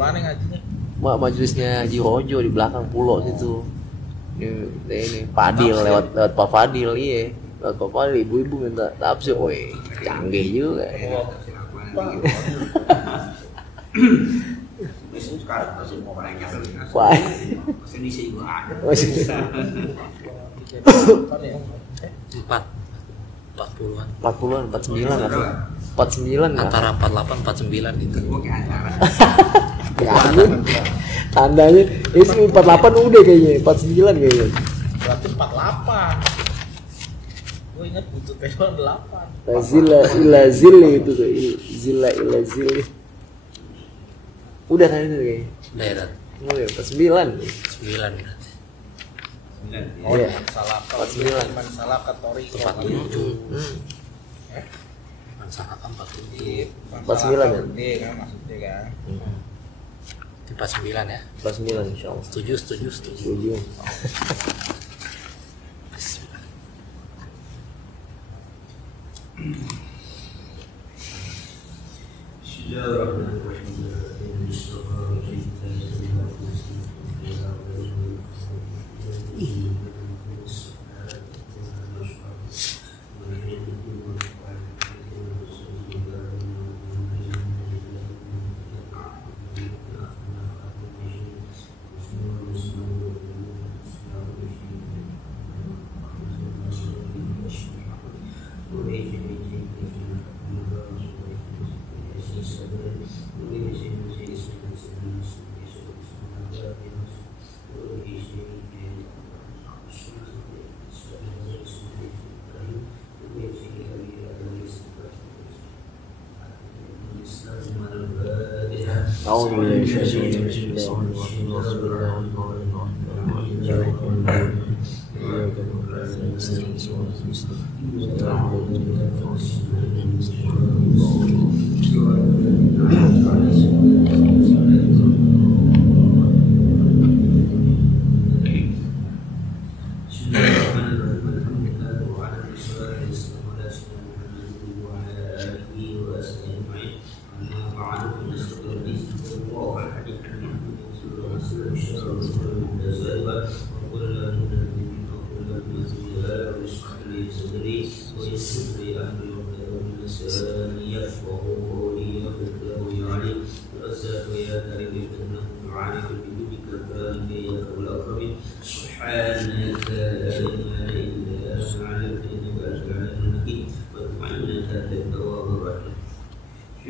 mana ngajinya? Majelisnya Haji Rojo di belakang pulau situ. Ini Fadil lewat Pak Fadil, iya. Lewat Pak Fadil, ibu-ibu minta tafsir, woi canggih juga. Sekarang masih mau banyak Wah. masih di sini juga ada. 40-an 49 atau 49 nggak? antara 48 49 gitu. Oke antara. Ya ampun. Tandanya ini 48 udah kayaknya, 49 kayaknya. Berarti 48. Gue ingat butuh telepon 8. Zila ila zili itu tuh, zila ila zili. Udah kan itu kayaknya. Daerah Mulai 49. 9 berarti. Oh, Iya. salah 49. salah katori. 47. Masalah 47. 49 ya? Gede kan maksudnya kan. Di 49 ya. 49 insyaallah. Setuju. Setuju.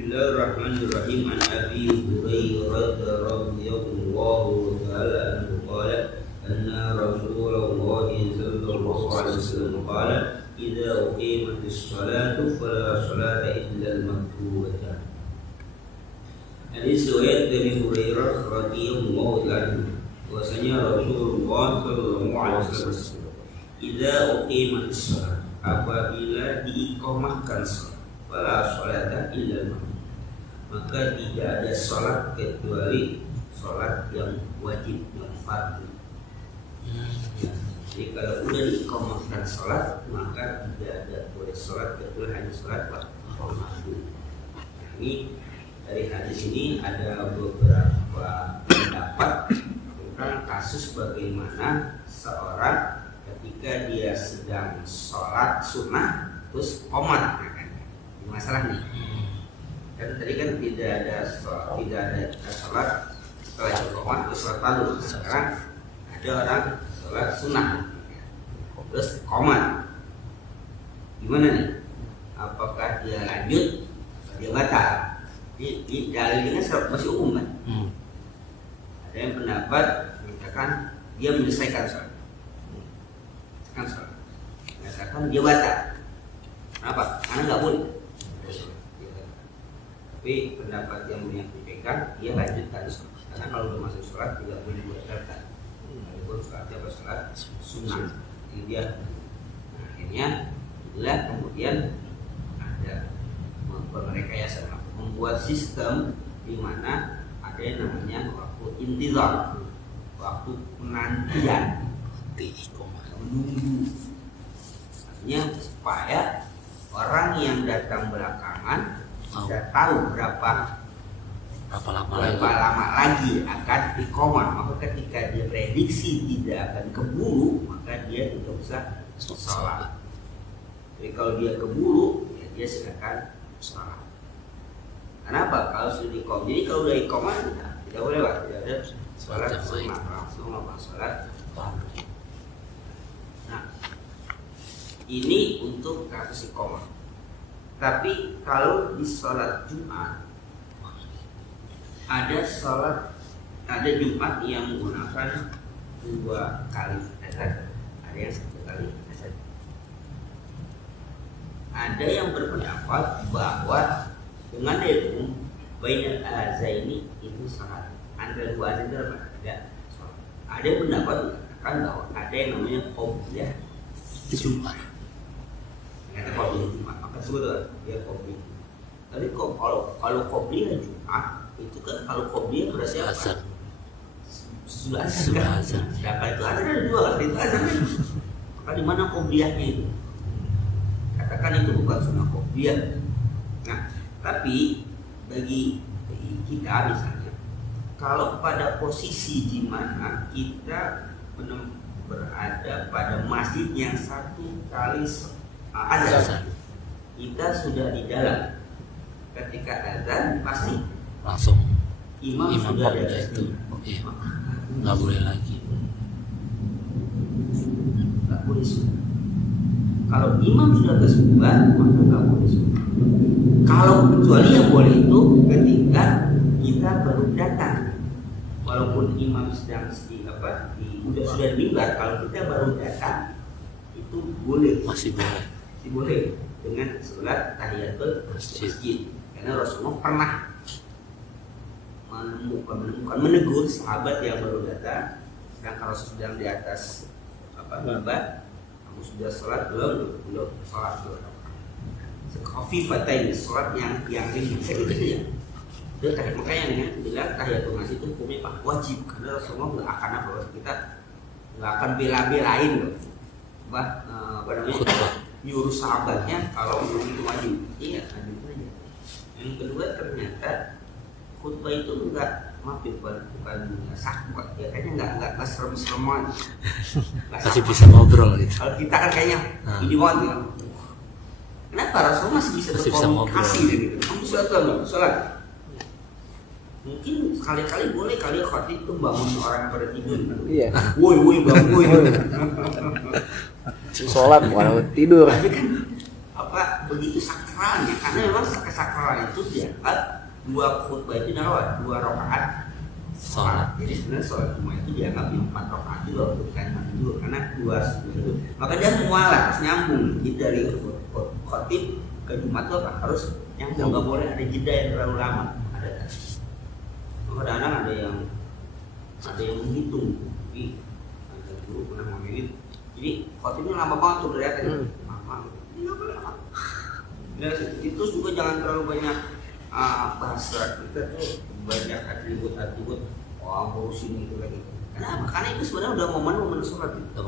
Bismillahirrahmanirrahim. An Abi Hurairah radhiyallahu ta'ala anhu qala anna Rasulullah sallallahu alaihi wasallam qala idza uqimatis salatu fala salata illa al-maktubah. Hadis riwayat dari Hurairah radhiyallahu anhu bahwasanya Rasulullah sallallahu alaihi wasallam idza uqimatis salat, apabila diiqamahkan salat, fala salata illa al-maktubah, maka tidak ada sholat kecuali sholat yang wajib, yang fardu. Jadi kalau sudah diiqamahkan sholat, maka tidak ada boleh sholat kecuali hanya sholat fardu. Ini dari hadis ini ada beberapa pendapat tentang kasus bagaimana seorang ketika dia sedang sholat sunnah terus qomat, masalah nih. Kan tadi kan tidak ada sholat setelah iqamah terus sholat fardu. Sekarang ada orang sholat sunnah terus qomat, gimana nih? Apakah dia lanjut atau dia batal? Ini dalilnya masih umum kan? Ada yang pendapat mengatakan dia menyelesaikan sholat, mengatakan dia batal. Kenapa? Karena nggak boleh. Tapi pendapat yang menyampaikan dia lanjutkan sholat, karena kalau sudah masuk sholat tidak boleh dibatalkan, walaupun sholatnya sholat sunnah. Jadi dia akhirnya itulah kemudian ada merekayasa, membuat sistem di mana ada yang namanya waktu intizar, waktu penantian, menunggu. Artinya supaya orang yang datang belakangan sudah tahu berapa berapa lama lagi akan iqomah. Maka ketika dia prediksi tidak akan keburu, maka dia tidak usah sholat. Jadi kalau dia keburu, ya dia silakan sholat. Kenapa? Kalau sudah iqomah, jadi kalau udah iqomah tidak boleh Pak, tidak ada sholat sunnah, langsung melakukan sholat. Nah, ini untuk kasus iqomah. Tapi kalau di sholat Jumat, ada Jumat yang menggunakan 2 kali azan, ada yang 1 kali azan. Ada yang berpendapat bahwa dengan ilmu bainal azaini itu sholat, antara 2 azan itu ada sholat. Ada yang pendapat mengatakan bahwa ada yang namanya qobliyah Jumat. Kata qobliyah Jumat, maka sebetulnya dia qobliyah. Tapi kalau qobliyah Jumat itu kan, kalau qobliyah berarti apa? Azan. Sudah azan. Siapa itu azan? Ada 2 kali itu azan kan? Maka di mana qobliyahnya itu? Katakan itu bukan sunnah qobliyah. Nah, tapi bagi kita misalnya, kalau pada posisi di mana kita berada pada masjid yang 1 kali azan, kita sudah di dalam. Ketika azan pasti Langsung imam sudah di atas itu. Iya. Nggak boleh lagi. Nggak boleh sunat. Kalau imam sudah atas mimbar, maka nggak boleh sunat. Kalau kecuali yang boleh itu ketika kita baru datang, walaupun imam sedang sudah di mimbar, kalau kita baru datang itu boleh. Masih boleh. Masih boleh dengan sholat tahiyatul masjid. Karena Rasulullah pernah menegur sahabat yang baru datang, sedangkan Rasul sedang di atas mimbar. Kamu sudah sholat belum sholat belum. Sekhafifatain, sholat yang ringan segitu saja. Makanya dengan bilang tahiyatul masjid itu hukumnya wajib, karena Rasulullah nggak akan kita nggak akan bela-belain loh. Nyuruh sahabatnya kalau itu wajib. Iya, wajib saja. Yang kedua, ternyata khutbah itu bukan sakit, ya kayaknya nggak serem-sereman. Masih bisa ngobrol gitu. Kalau kita kan kayaknya ini banget ya. Kenapa Rasul masih bisa berkomunikasi gitu? Kamu sholat. Mungkin sekali-kali boleh kali khotib itu bangun orang pada tidur. Iya. Woi bangun. Sholat bukan tidur. Tapi kan begitu sakralnya, karena memang kesakral itu dianggap 2 khutbah itu adalah 2 rakaat sholat. Jadi sebenarnya sholat Jumat itu dianggap 4 rakaat juga untuk kalimat itu, karena 2 itu. Maka dia mualah, harus nyambung. Jadi dari khotib ke Jumat itu harus nyambung, nggak boleh ada jeda yang terlalu lama. Kadang-kadang ada yang menghitung. Jadi ada guru pernah ngomongin, jadi khotibnya lama banget tuh berarti. Ini nggak boleh lama. Itu juga jangan terlalu banyak bahasa kita tuh banyak atribut ngurusin itu lagi. Kenapa? Karena itu sebenarnya udah momen sholat gitu.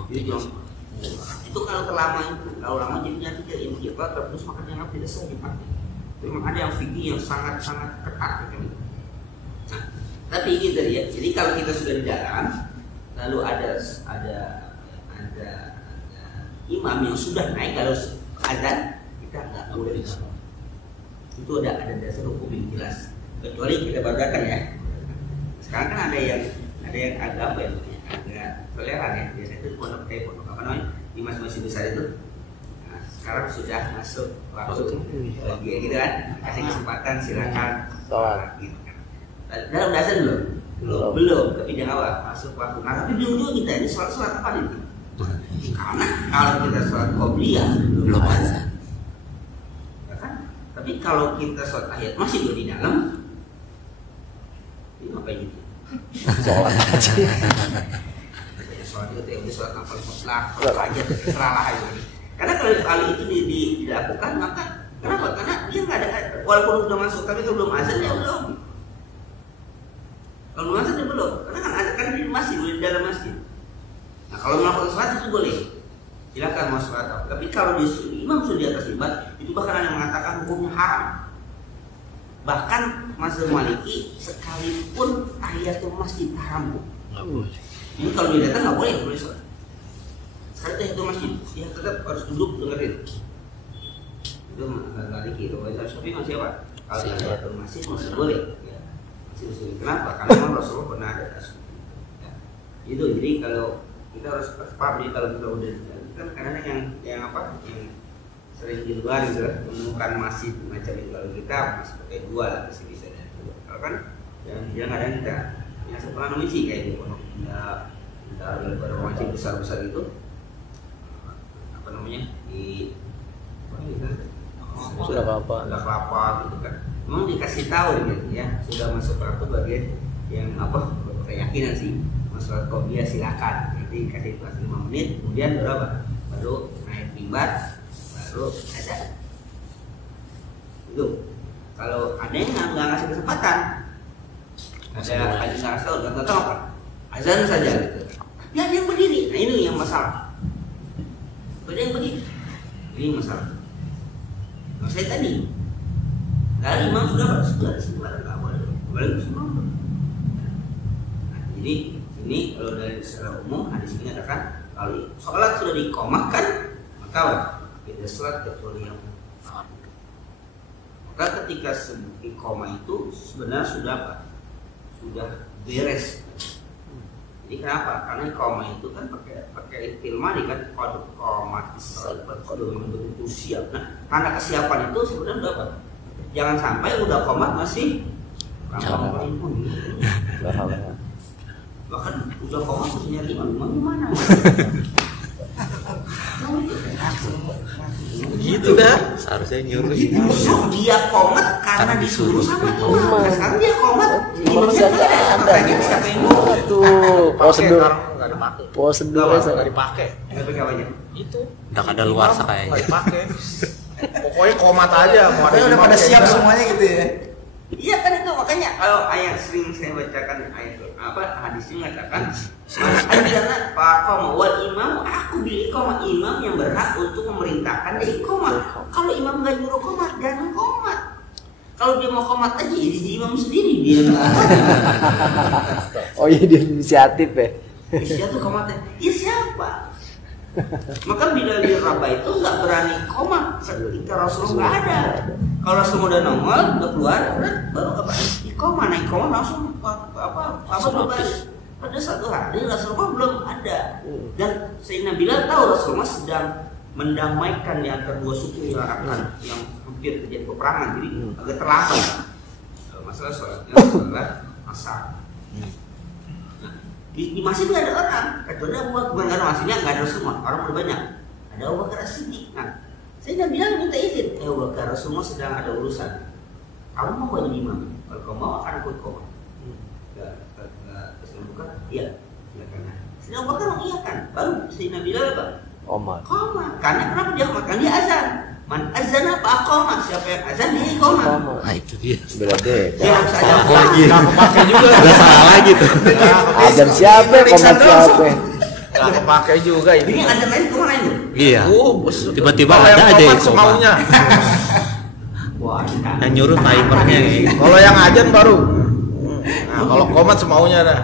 Itu kalau terlalu lama jadinya tidak intiqal terus, maka dianggap tidak sah dipakai. Itu memang ada yang fikih yang sangat ketat gitu. Nah, tapi gitu ya. Jadi kalau kita sudah di dalam, lalu ada imam yang sudah naik, kalau azan kita nggak boleh sholat. Itu ada dasar hukum yang jelas, kecuali kita baru datang ya. Sekarang kan ada yang agak toleran ya. Biasanya itu pondok apa namanya, di masjid besar itu. Nah, sekarang sudah masuk waktu lagi ya, gitu kan, kasih kesempatan silakan sholat gitu kan. Dalam dasar belum, tapi jangan awal masuk waktu. Nah, tapi dulu kita ini sholat apa nih? Karena kalau kita sholat qobliyah belum azan. Tapi kalau kita sholat tahiyat masih di dalam, ini ngapain gitu? Sholat aja. Sholat itu udah sholat nafil mutlak, sholat aja terserah lah itu. Karena kalau itu dilakukan, maka kenapa? Karena dia nggak ada, walaupun udah masuk tapi kalau belum azan ya belum. Kalau belum azan ya belum, karena kan azan kan di masjid, di dalam masjid. Nah kalau melakukan sholat itu boleh, silakan mau sholat apa. Tapi kalau imam sudah di atas mimbar, itu bahkan ada yang mengatakan hukumnya haram. Bahkan mazhab Maliki sekalipun tahiyatul masjid haram. Nggak boleh. Ini kalau dia datang nggak boleh sholat. Sekali tahiyatul masjid, ya tetap harus duduk dengerin. Itu Maliki. Kalau Syafi'i masih apa? Kalau tahiyatul masjid masih boleh. Ya. Masih boleh. Kenapa? Karena memang Rasulullah pernah ada kasus. Ya. Itu jadi kalau kita harus paham nih kalau kita udah kan kadang yang sering di luar gitu menemukan masjid macam itu, kalau kita masih pakai dua lah bisa kalau kan yang kadang kita yang sekolah sih kayak gitu kita ada masjid besar itu apa namanya di Sudah apa? gitu kan, memang dikasih tahu gitu ya sudah masuk waktu bagian yang apa keyakinan sih masalah qobliyah silakan, nanti kasih kelas 5 menit kemudian berapa baru naik mimbar baru ada itu. Kalau ada yang nggak ngasih kesempatan, ada hadis Rasul nggak tahu apa azan saja gitu, ya dia yang berdiri. Nah ini yang masalah, ada yang berdiri ini masalah. Nah, saya tadi dari imam sudah nggak boleh semua. Nah, jadi ini kalau dari secara umum hadis ini katakan kalau sholat sudah dikomahkan maka tidak sholat kecuali yang fardu. Maka ketika iqamah itu sebenarnya sudah apa? Sudah beres. Jadi kenapa? Karena iqamah itu kan pakai tilmani kan qad qamatis shalah betul siap. Nah, tanda kesiapan itu sebenarnya udah apa? Jangan sampai udah qomat masih ramal pun. Bahkan udah qomat masih nyari imam gimana? Gitu dah. Seharusnya nyuruh Justru dia komat karena disuruh sama imam. Nah, sekarang dia komat, imamnya ada. Siapa yang mau? Tuh, prosedur. Nggak dipakai. Prosedurnya Nggak dipakai. Nggak pakai apa aja? Itu. udah kada luar Nggak kayaknya. dipakai. Pokoknya komat aja. Mau ada Udah imam pada kayak siap enggak. semuanya gitu ya. Iya kan itu makanya kalau ayat sering saya bacakan ayat apa hadisnya mengatakan adzana faqama wal imam, aku di iqamah imam yang berhak untuk memerintahkan di iqamah. Kalau imam nggak nyuruh qomat jangan qomat. Kalau dia mau qomat aja jadi imam sendiri dia. Oh iya, dia inisiatif ya. Siapa tuh qomatnya? Ya siapa? Maka bila di Rabah itu nggak berani komat ketika Rasulullah nggak ada. Kalau Rasulullah udah nongol, udah keluar, baru apa? Iqamah, nah iqamah langsung apa berbalik. Pada satu hari Rasulullah belum ada, dan Sayyidina Bilal tahu Rasulullah sedang mendamaikan di antara dua suku yang akan yang hampir terjadi peperangan, jadi agak terlambat. Masalah sholatnya sholat asar. Di masjid nggak ada orang, kecuali Abu Bakar. Bukan karena masjidnya nggak ada semua, orang udah banyak. Ada Abu Bakar As-Siddiq. Nah, saya udah bilang minta izin. Abu Bakar, Rasulullah sedang ada urusan. Kamu mau jadi imam? Kalau kamu mau, akan ikut kau. Saya buka, iya. Silakan. Saya Abu Bakar mengiyakan. Baru Sayyidina Bilal apa? Omar. Koma. Karena kenapa dia koma? Karena dia azan. Man azan apa? Koma. Siapa yang azan dia koma. Nah itu dia. Berarti Dia harus azan. Lagi. Nggak kepake juga. Udah salah lagi tuh. azan siapa, komat siapa. Nggak kepake juga Ini ini. azan lain kemana itu? Iya. Tiba-tiba Kalau ada yang aja komat yang koma. semaunya. Wah, Yang nyuruh timernya nih. Kalau yang ajan baru. Nah, kalau komat semaunya dah.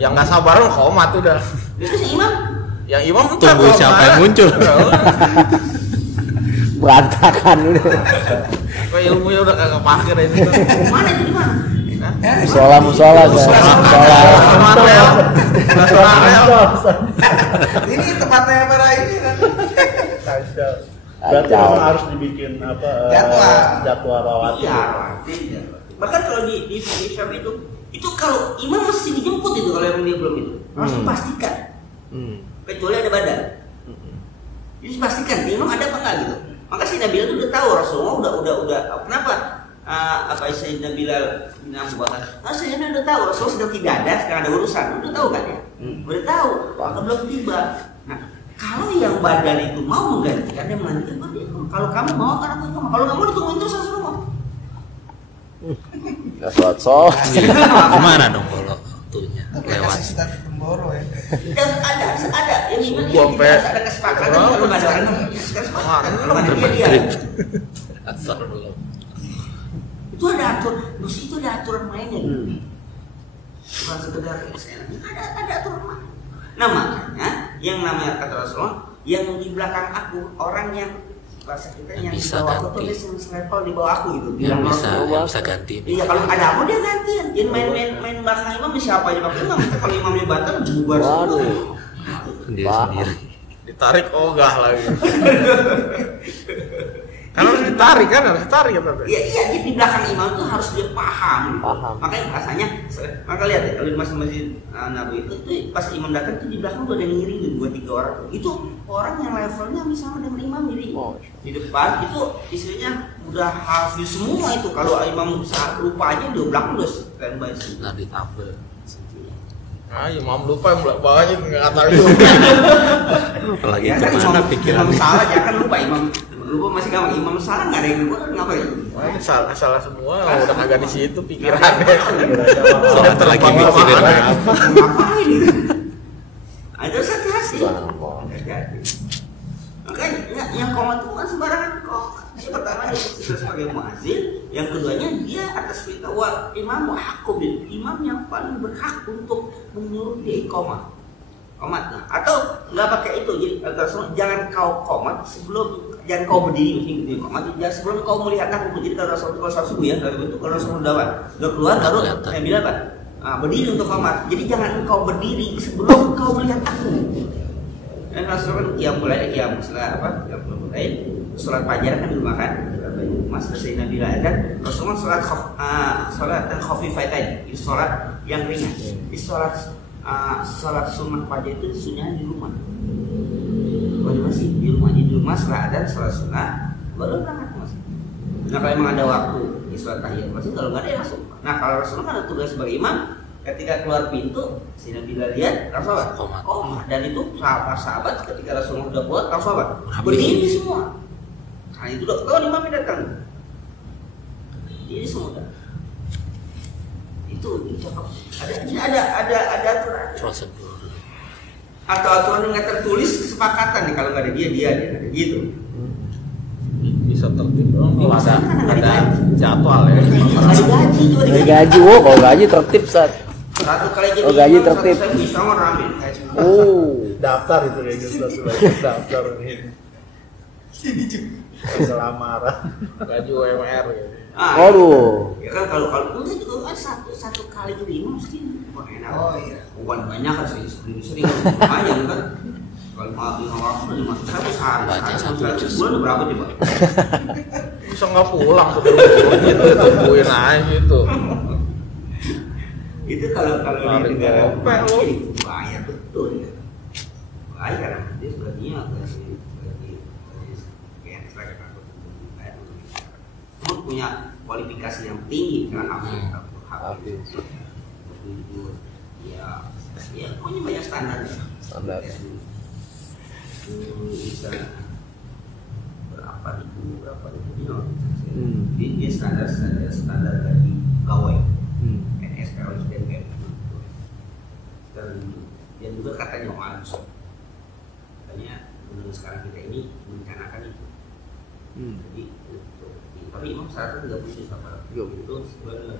Yang nggak sabaran komat udah. itu si imam. Yang imam Tunggu komat. siapa yang muncul. Berantakan udah. Kok ilmunya udah kagak kepake dah itu. Mana itu di mana? Musola. Ini tempatnya para ini kan. Berarti memang harus dibikin apa jadwal rawatib. Iya, rawatib. Bahkan kalau di Syam itu kalau imam mesti dijemput itu kalau yang dia belum itu. Harus dipastikan. Kecuali ada badan. Jadi pastikan imam ada apa enggak gitu. Maka Sayyidina Bilal itu udah tahu Rasulullah udah kenapa apa Sayyidina Bilal bin Abu Bakar. Sayyidina udah tahu Rasulullah sedang tidak ada, sedang ada urusan. Udah tahu kan ya? Udah tahu. Maka belum tiba. Nah, kalau yang badan itu mau menggantikan dia menggantikan dia. Kalau kamu mau kan aku mau. Kalau kamu ditungguin terus Rasulullah. Gak sholat. Gimana dong kalau waktunya lewat? Kasih start Temboro ya. Harus ada. Yang ini Sampai harus ada kesepakatan kalau nggak ada orang kesepakatan. Kalau nggak ada dia. Asal belum. Itu Itu ada aturan mainnya gitu. Bukan sekedar seenaknya, ada aturan main. Nah makanya yang namanya kata Rasulullah, yang di belakang aku orang yang bahasa kita yang di bawah aku tuh dia selevel di bawah aku gitu. Yang bisa ganti. Iya kalau ada apa dia gantian. Jangan main belakang imam siapa aja pakai imam. Kalau imamnya batal bubar semua. Dia sendiri. Ditarik ogah lagi. Kan harus ditarik kan Tante. Iya, di belakang imam itu harus dia paham. Makanya bahasanya, maka lihat ya, kalau di masjid Nabi itu pas imam datang tuh di belakang tuh ada yang ngiring 2-3 orang. Itu orang yang levelnya sama dengan imam, jadi di depan itu istilahnya udah hafiz semua itu. Kalau imam lupa aja di belakang udah standby sih. Nah ditambah. Imam lupa yang bawahnya nggak tahu itu. Apalagi ya, kan kemana pikiran. Imam salah ya kan lupa lupa masih gampang. Imam salah nggak ada yang lupa ngapain? Salah semua, udah kagak di situ pikirannya. Soalnya lagi mikirin apa? Ngapain itu? Ada hati-hati. Makanya yang komat itu kan sembarangan kok. Yang pertama dia sebagai muazzin, yang keduanya dia atas perintah imam hakum, imam yang paling berhak untuk menyuruh dia iqamah. Komatnya atau nggak pakai itu, jadi jangan kau komat jangan kau berdiri mesti komat, jangan sebelum kau melihat aku. Jadi kalau Rasul subuh ya, kalau Rasul udah keluar baru saya bilang apa? Berdiri untuk komat. Jadi jangan kau berdiri sebelum kau melihat aku. Dan Rasul kan qiyam mulai sholat fajar kan di rumah kan, mas selesai Nabi dan Rasulullah sholat dan khafifaitain, itu sholat yang ringan. Di sholat sunnah fajar itu sunnah di rumah. Kalau masih di rumah sholat dan sholat sunnah baru berangkat ke masjid. Nah kalau emang ada waktu di sholat tahiyat masjid, kalau nggak ada ya langsung. Nah kalau Rasulullah kan ada tugas sebagai imam, ketika keluar pintu, si Nabi lihat Rasulullah komat. Dan itu sahabat ketika Rasulullah udah buat Rasulullah berdiri semua. Nah itu kalau imamnya datang, jadi semua itu cakep. Ada aturan. Prosedur. Atau aturan yang nggak tertulis kesepakatan nih, kalau nggak ada dia gitu. Bisa tertib dong. Ada jadwal ya. Ada gaji, kalau gaji tertib saat. Satu kali jadi gaji tertib. Saya bisa ngeramin. Daftar itu kayak gitu, daftar ini. Selamaran. Gaji UMR gitu. Waduh. Ya kan kalau enggak juga kan satu kali jadi imam mesti enak. Oh iya. Bukan banyak kan sering lumayan kan. Kalau mau di waktu cuma satu bulan berapa coba? Bisa nggak pulang sebelum gitu, tungguin aja itu. Itu kalau di negara jadi bahaya betul ya. Bahaya karena dia sebenarnya punya kualifikasi yang tinggi karena hafiz. Ya pokoknya banyak standar. Bisa berapa ribu dia standar dari pegawai PNS kalau sudah kayak dan juga katanya katanya menurut sekarang kita ini merencanakan itu. Jadi tapi imam syaratnya 30 juta itu sebulan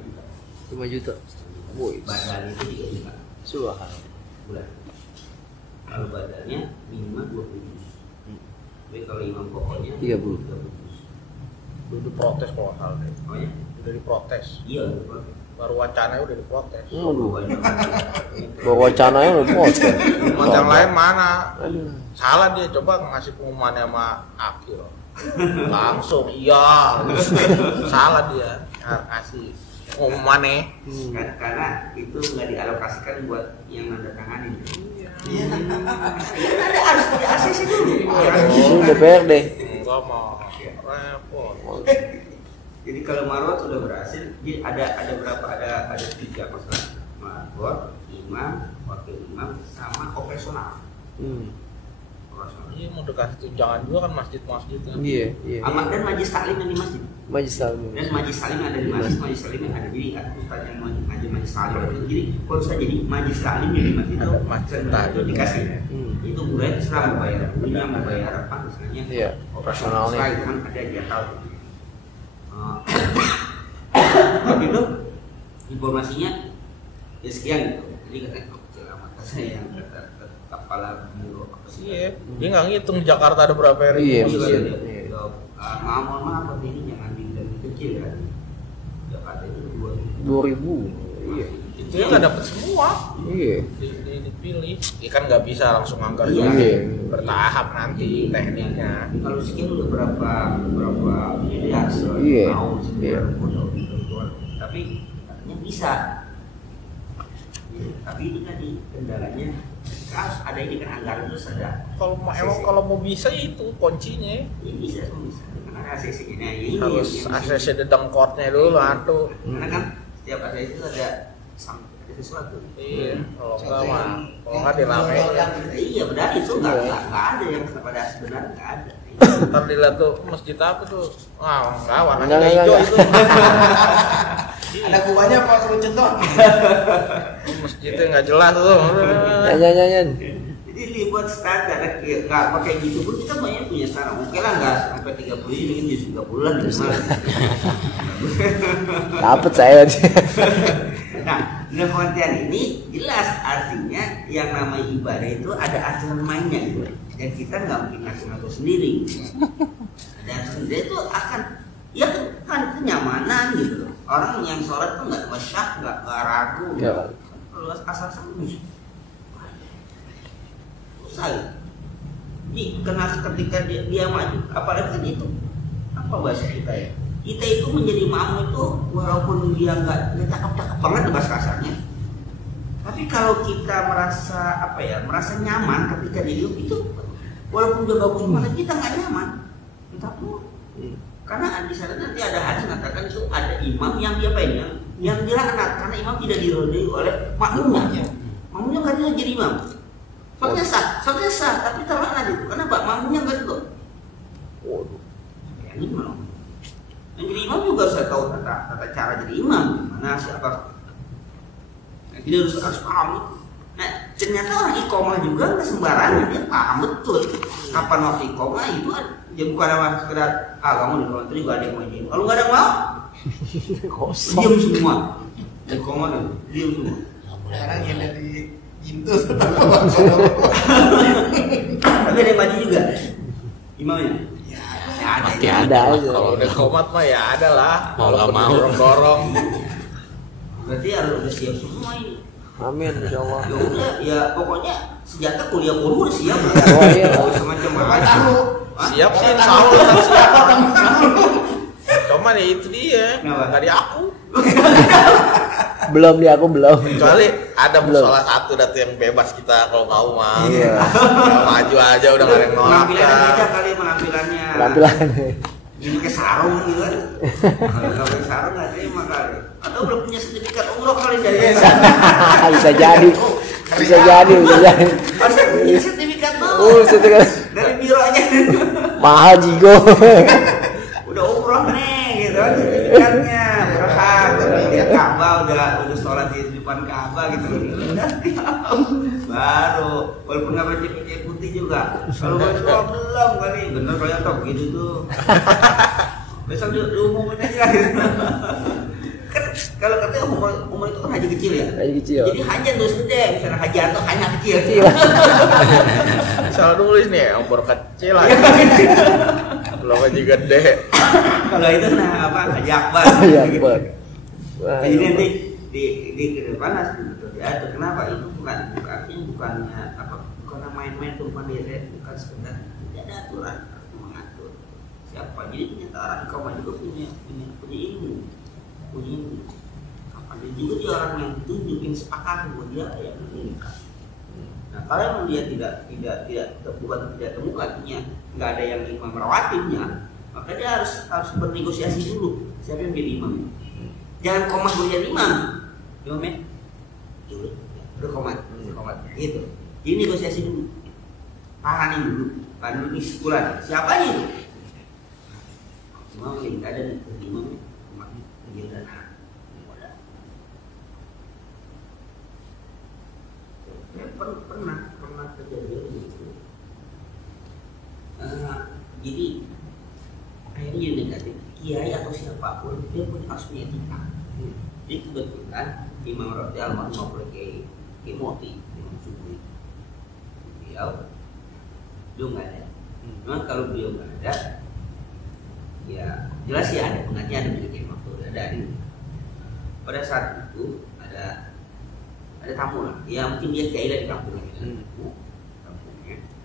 5 juta. Badan itu 3 juta. Bulan. Kalau badannya minimal 20 tapi kalau imam pokoknya 30 juz. Udah diprotes kalau hal ini. Oh ya? Udah diprotes. Iya, udah diprotes. Baru wacananya udah diprotes. Baru wacananya udah diprotes. Yang lain mana? Salah dia, coba ngasih pengumumannya sama Akil. Langsung iya. Salah dia kasih pengumumannya. Karena itu nggak dialokasikan buat yang nandatanganin. Iya. Ada harus punya ACC dulu. DPRD. Enggak mau repot. Jadi kalau marwah sudah berhasil, jadi ada berapa ada 3 masalah. Marwah, imam, wakil imam, sama operasional. Ini mau dikasih tunjangan juga kan masjid-masjid kan? Iya. Amat dan majlis taklim yang di masjid. Majlis taklim. Dan majlis taklim ada di masjid, majlis taklim ada di ustaz yang ngaji majlis taklim. Jadi kalau saya jadi majlis taklim di masjid itu itu dikasih. Itu budaya Islam membayar, punya membayar apa misalnya? Iya. Operasionalnya itu kan ada dia tahu. waktu itu informasinya ya sekian gitu. Jadi katanya kecil amat saya yang kepala biro apa sih? Iya, dia nggak ngitung di Jakarta ada berapa ribu. Iya, juga. betul. Mohon maaf ini jangan dibilang kecil ya. Jakarta itu 2000. Iya. Itu ya nggak dapat semua. Iya. Dipilih. Ya kan nggak bisa langsung anggar Iya. juga. Bertahap nanti tekniknya. kalau sekian udah berapa miliar Iya. tahun Iya. tapi katanya bisa. Ya, tapi ini tadi kendalanya harus ada ini kan anggaran terus ada. Kalau emang kalau mau bisa ya itu kuncinya. Ini bisa semua bisa. Karena ACC-nya nah, ini Harus yang ACC dedeng courtnya dulu atuh. karena kan setiap ACC itu ada sesuatu. Iya, kalau enggak mah kalau enggak diramein. Iya benar itu nggak ada yang pada sebenarnya nggak ada. Ntar dilihat tuh masjid apa tuh? Wah, enggak warnanya Enggak, hijau enggak. itu. Ada kubahnya apa kerucut doang? Masjidnya nggak jelas tuh. Nyanyi. Jadi dibuat standar nggak pakai gitu pun kita banyak punya standar. Mungkin lah nggak sampai 30 ini mungkin di 30-an Dapat saya. Nah, dalam pengertian ini jelas artinya yang namanya ibadah itu ada aturan mainnya gitu. Dan kita nggak mungkin ngatur sendiri. Dan sendiri itu akan ya kan kenyamanan gitu. Orang yang sholat tuh nggak masyak, nggak ragu. Ya. Kalau asal sembunyi, usai. Jadi kena ketika dia maju, apalagi kan itu apa bahasa kita ya? Kita itu menjadi makmum itu walaupun dia nggak cakep-cakep banget bahasa kasarnya, tapi kalau kita merasa merasa nyaman ketika dia duduk itu, walaupun dia bagus banget kita nggak nyaman, entah pun. Karena di sana nanti ada hadis mengatakan itu ada imam yang dia yang dilaknat karena imam tidak diridhoi oleh makmumnya. Makmumnya nggak bisa jadi imam. Soalnya sah, tapi terlaknat itu karena makmumnya nggak juga. Waduh, yang ini malah. Yang jadi imam juga harus tahu tata cara jadi imam, mana siapa. Nah, tidak harus paham itu. Nah, ternyata orang iqomah juga nggak sembarangan, dia paham betul kapan waktu iqomah itu ya bukan apa sekedar kamu di kantor juga ada yang mau jadi. Kalau nggak ada yang mau, diam semua. Iqomah kan, diam semua. Sekarang yang dari Jintu Tapi ada yang maju juga imamnya. ya ada. Pasti ada aja. Kalau udah komat mah ya ada lah. Mau nggak mau. Dorong-dorong. Berarti harus udah siap semua ini. Amin, insyaallah. Ya udah, ya pokoknya senjata kuliah pun udah siap. Oh iya. Semacam Apa apa? tahu? Siap sih, insya Allah kan siap. Cuman ya itu dia. Kenapa? Dari aku. Belum aku belum. Kecuali ada Belum. musola satu datu yang bebas kita kalau mau mah. Iya. Kalau maju aja udah nggak ada yang nolak. Penampilannya beda kan. kali penampilannya. Penampilan. Ini pakai sarung gitu kan. Kalau pakai sarung nggak terima kali. Atau belum punya sertifikat umroh kali dari Bisa jadi. Bisa jadi. Masa punya sertifikat tuh? Sertifikat. Dari bironya. Mahal jigo. Udah umroh nih gitu kan sertifikatnya berhak lihat Ka'bah udah sholat di depan Ka'bah gitu baru walaupun nggak baca putih juga kalau belum kali bener kalau yang gitu tuh besok diumumin aja gitu. Kan kalau katanya umur itu kan haji kecil ya Haji kecil. jadi haji terus gede misalnya haji atau hanya kecil Salah nulis nih, umur kecil aja. Belum aja gede. kalau itu nah apa haji akbar Iya, gitu. Pak. Wah, Jadi nanti di ke depan harus betul diatur. Kenapa itu bukannya main-main tuh bukan bukan sekedar tidak ada aturan harus mengatur siapa. Jadi ternyata orang juga punya ilmu. Apa dia juga dia orang yang tunjukin sepakat buat dia yang meningkat. Nah kalau memang dia tidak temukan artinya nggak ada yang imam rawatibnya, maka dia harus bernegosiasi dulu siapa yang jadi imam. Jangan komat jadi imam, ya. Berkomat, gitu. Jadi negosiasi dulu, pahami dulu, ini sebulan. Siapa itu? Imam yang ada nih, imam komatnya dia dan pernah kejadian gitu. Jadi akhirnya yang negatif kiai atau siapapun dia harus punya etika. Jadi kebetulan Imam Rafi almarhum ngobrol ke Moti, Imam Subuh itu. Beliau nggak ada. Memang kalau beliau nggak ada, ya jelas ya ada pengajian dari Imam Subuh ada. Pada saat itu ada tamu lah, ya mungkin dia kiai dari kampungnya.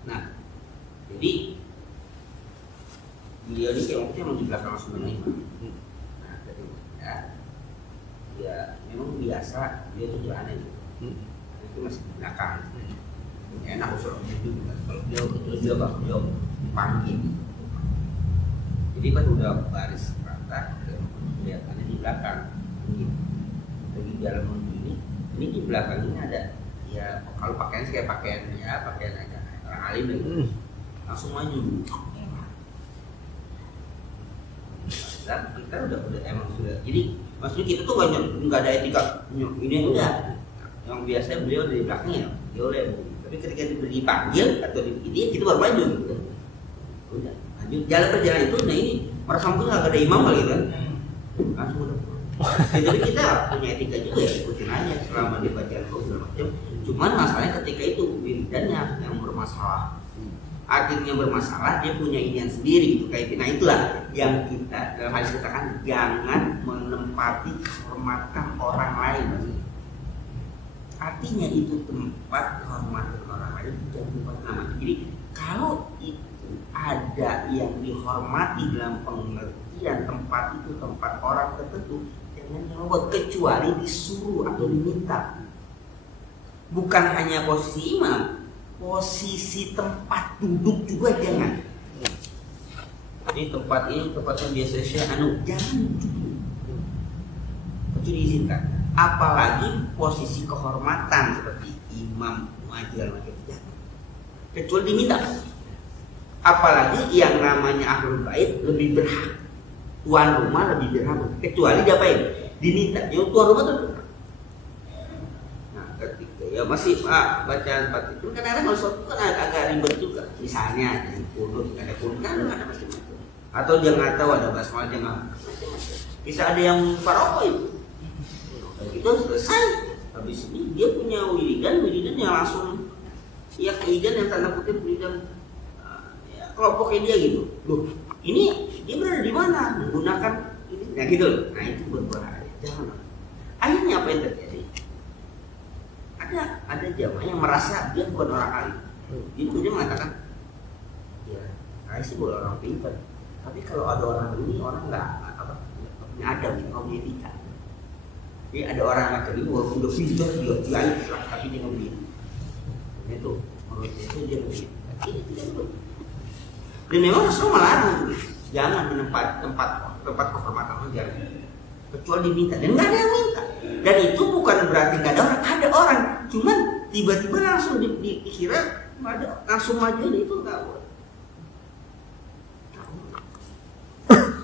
Nah, jadi beliau ini kayak waktu yang di belakang langsung menerima. Nah, ketika ya memang biasa dia tuh aneh gitu. Itu masih di belakang. Enak usul juga. Kalau dia panggil. Jadi pas udah baris rata, kelihatannya di belakang. Lagi jalan menuju ini di belakang ini ada ya kalau pakaian sih kayak pakaian aja orang alim gitu. Langsung maju. Dan kita udah emang sudah. Jadi maksudnya kita tuh nggak ada etika ini enggak. Yang biasanya beliau dari belakangnya, dia oleh. Tapi ketika dipanggil atau ini kita baru maju gitu. Udah lanjut jalan perjalanan itu. Nah ini merasa mungkin nggak ada imam kali kan. Langsung udah. Jadi kita punya etika juga ya, ikutin aja selama dia baca segala macam. Cuman masalahnya ketika itu wiridannya yang bermasalah. Artinya bermasalah, dia punya inian sendiri gitu kayak nah itulah yang kita dalam hal kita kan jangan menempati kehormatan orang lain. Artinya itu tempat kehormatan orang lain bukan tempat namanya. Jadi kalau itu ada yang dihormati dalam pengertian tempat itu tempat orang tertentu, jangan dibuat kecuali disuruh atau diminta. Bukan hanya posisi imam, posisi tempat duduk juga jangan. Ini tempat yang biasa saya jangan duduk. Itu diizinkan. Apalagi posisi kehormatan seperti imam, muadzin macam itu kecuali diminta. Apalagi yang namanya ahlul bait lebih berhak, tuan rumah lebih berhak kecuali diapain? Diminta. Jadi tuan rumah tuh ya masih bacaan empat itu kadang-kadang kalau suatu kan agak ribet juga. Misalnya ada kunut, ada macam-macam. Atau dia nggak tahu ada basmalah dia nggak. Bisa ada yang faroko itu. Itu selesai. Habis ini dia punya wiridan yang langsung ya wiridan yang tanda kutip wiridan ya, kelompoknya dia gitu. Loh, ini dia berada di mana? Menggunakan ini, nah gitu. Nah itu berbahaya. Jangan. Akhirnya apa yang terjadi? Ada jamaah yang merasa dia bukan orang alim. Jadi dia mengatakan, ya saya sih bukan orang pintar, tapi kalau ada orang ini orang nggak punya adab, nggak punya etika. Jadi ada orang macam ini walaupun udah pintar dia tapi dia nggak punya. Itu menurut itu dia nggak punya. Ini tidak betul. Dan memang Rasul melarang jangan di tempat kehormatan jangan. Kecuali diminta dan nggak ada yang minta. Dan itu bukan berarti nggak ada orang, cuman tiba-tiba langsung dikira langsung maju itu nggak boleh.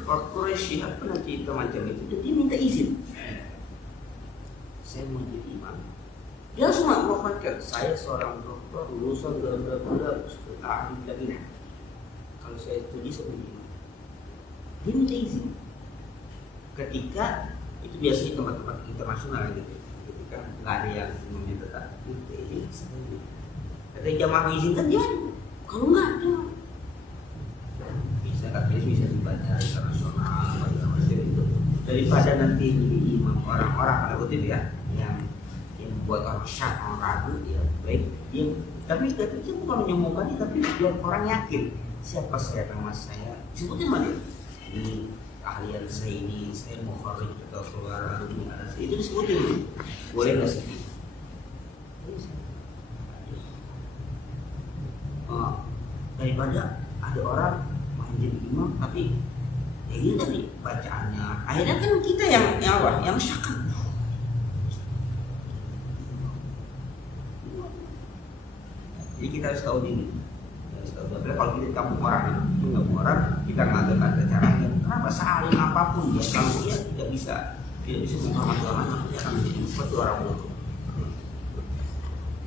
Waktu Syihab pernah cerita macam itu, dia minta izin. Saya mau jadi imam. Dia langsung mengatakan saya seorang dokter lulusan bla ahli lagi. Kalau saya setuju seperti imam, dia minta izin. Ketika itu biasanya tempat-tempat internasional gitu, ketika nggak ada yang meminta izin, ketika jamaah mengizinkan dia, kalau nggak dia bisa katanya bisa dibaca internasional macam itu daripada nanti jadi imam orang-orang kalau kutip ya yang buat orang syak orang ragu ya baik dia tapi dia bukan menyombongkan dia tapi biar orang yakin siapa saya nama saya sebutin mana ini ahlian saya ini saya mau kharij atau keluar alumni itu disebutin boleh nggak sih daripada ada orang main jadi imam tapi ya ini tadi bacaannya akhirnya kan kita yang syakat jadi kita harus tahu diri kalau kita kampung orang kita nggak ada caranya kenapa saling apapun ya kalau dia tidak bisa menghormati orang dia akan menjadi seperti orang bodoh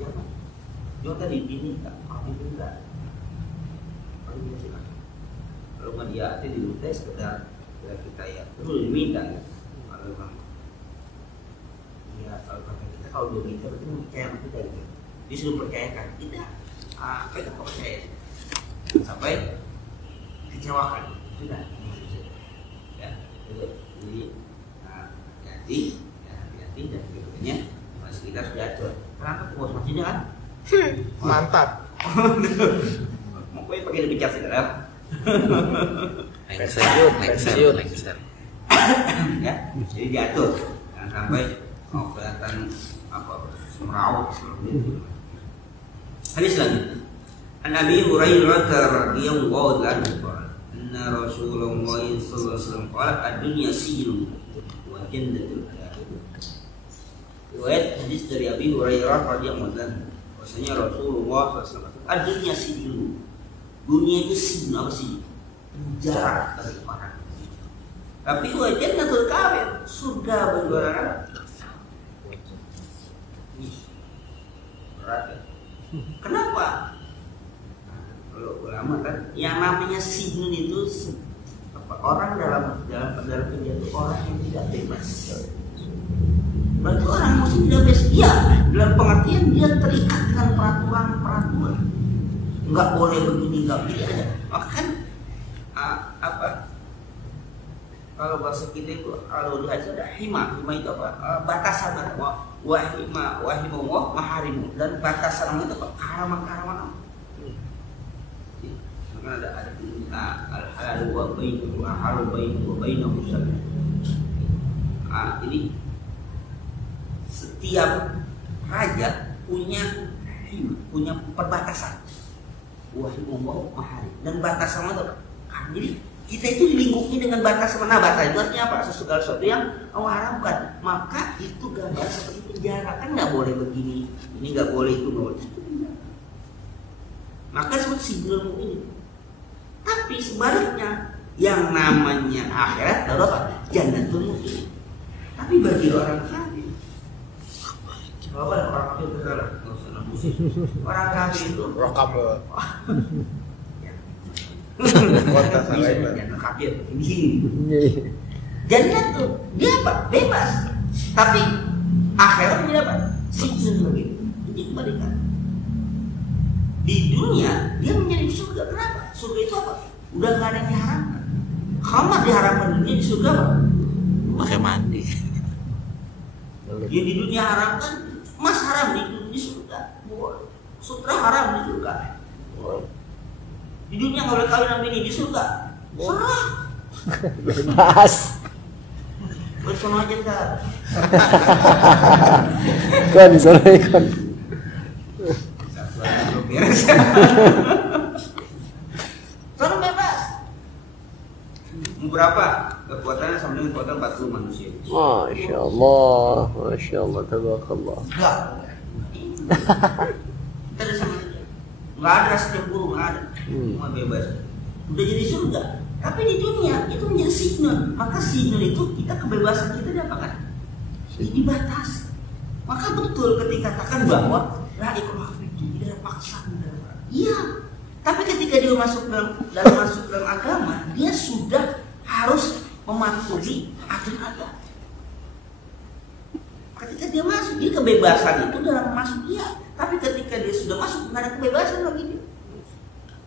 ya kan dia tadi ini kalau itu enggak kalau dia sih kalau nggak dia diminta sekedar kita ya perlu diminta ya kalau memang kalau dia minta berarti percaya sama kita gitu. Dia sudah percayakan, tidak, kita percaya sampai kecewakan, sudah. Ya, jadi hati-hati dan berikutnya masih kita sudah atur. Kenapa bos masjidnya kan? Mantap. Mau pakai dipecat segala. Lengser. Ya, jadi diatur jangan sampai kelihatan semeraut seperti itu. Hadis selanjutnya. An Abi Hurairah radhiyallahu anhu qala inna Rasulullah sallallahu alaihi wasallam qala ad-dunya sijnun wa jannatul kafir. Riwayat hadis dari Abi Hurairah radhiyallahu anhu bahwasanya Rasulullah sallallahu alaihi wasallam ad-dunya sijnun. Dunia itu sijnun apa sih? Penjara bagi orang. Tapi wa jannatul kafir, surga bagi orang berat. Kenapa? Kalau ulama kan yang namanya sijnun itu orang dalam penjara itu orang yang tidak bebas. Berarti orang yang masih tidak bebas, iya, dalam pengertian dia terikat dengan peraturan. Enggak boleh begini, enggak begini aja. Maka kan kalau bahasa kita itu kalau di hadis ada hima itu apa? Batasan wahima maharimu, dan batasan itu apa? Karaman. Maka ada al-halal wa bainahu ini setiap raja punya perbatasan. Wahimullah mahari, dan batasan itu. Jadi kita itu dilingkupi dengan batas mana? Batas itu artinya apa? Segala sesuatu yang Allah haramkan. Maka itu gambar seperti penjara, kan nggak boleh begini, ini nggak boleh, itu nggak boleh. Maka seperti sijnun ini. Tapi sebaliknya, yang namanya akhirat adalah apa? Jannatul mu'min. Tapi bagi orang kafir, orang kafir itu salah. Orang kafir itu Rokam lo. Kota jangan kafir di sini. Jannah tuh dia apa? Bebas. Tapi akhirat dia apa? Sijnun begitu. Jadi kebalikan. Di dunia dia menjadi surga. Kenapa? Surga itu apa? Udah nggak ada yang diharamkan. Khamar diharamkan dunia, di surga apa? Pakai mandi. Ya di dunia haramkan, emas haram di surga. Sutra haram di surga. Di dunia nggak boleh kawin sama bini, di surga serah. Bebas. Bersono aja ntar. Kon sore kon. Sono bebas. Berapa kekuatannya sama dengan kekuatan 40 manusia. Masya Allah, tabarakallah. Enggak. Kita ada sama aja. Nggak ada rasa cemburu, nggak ada. Semua bebas. Udah jadi surga. Tapi di dunia itu menjadi sijnun. Maka sijnun itu kita kebebasan kita diapakan? Dibatasi. Maka betul ketika katakan bahwa la ikrah itu tidak ada paksaan dalam agama. Iya. Tapi ketika dia masuk dalam agama, dia sudah harus mematuhi aturan agama. Ketika dia masuk, dia kebebasan itu dalam masuk dia. Tapi ketika dia sudah masuk, nggak ada kebebasan lagi dia.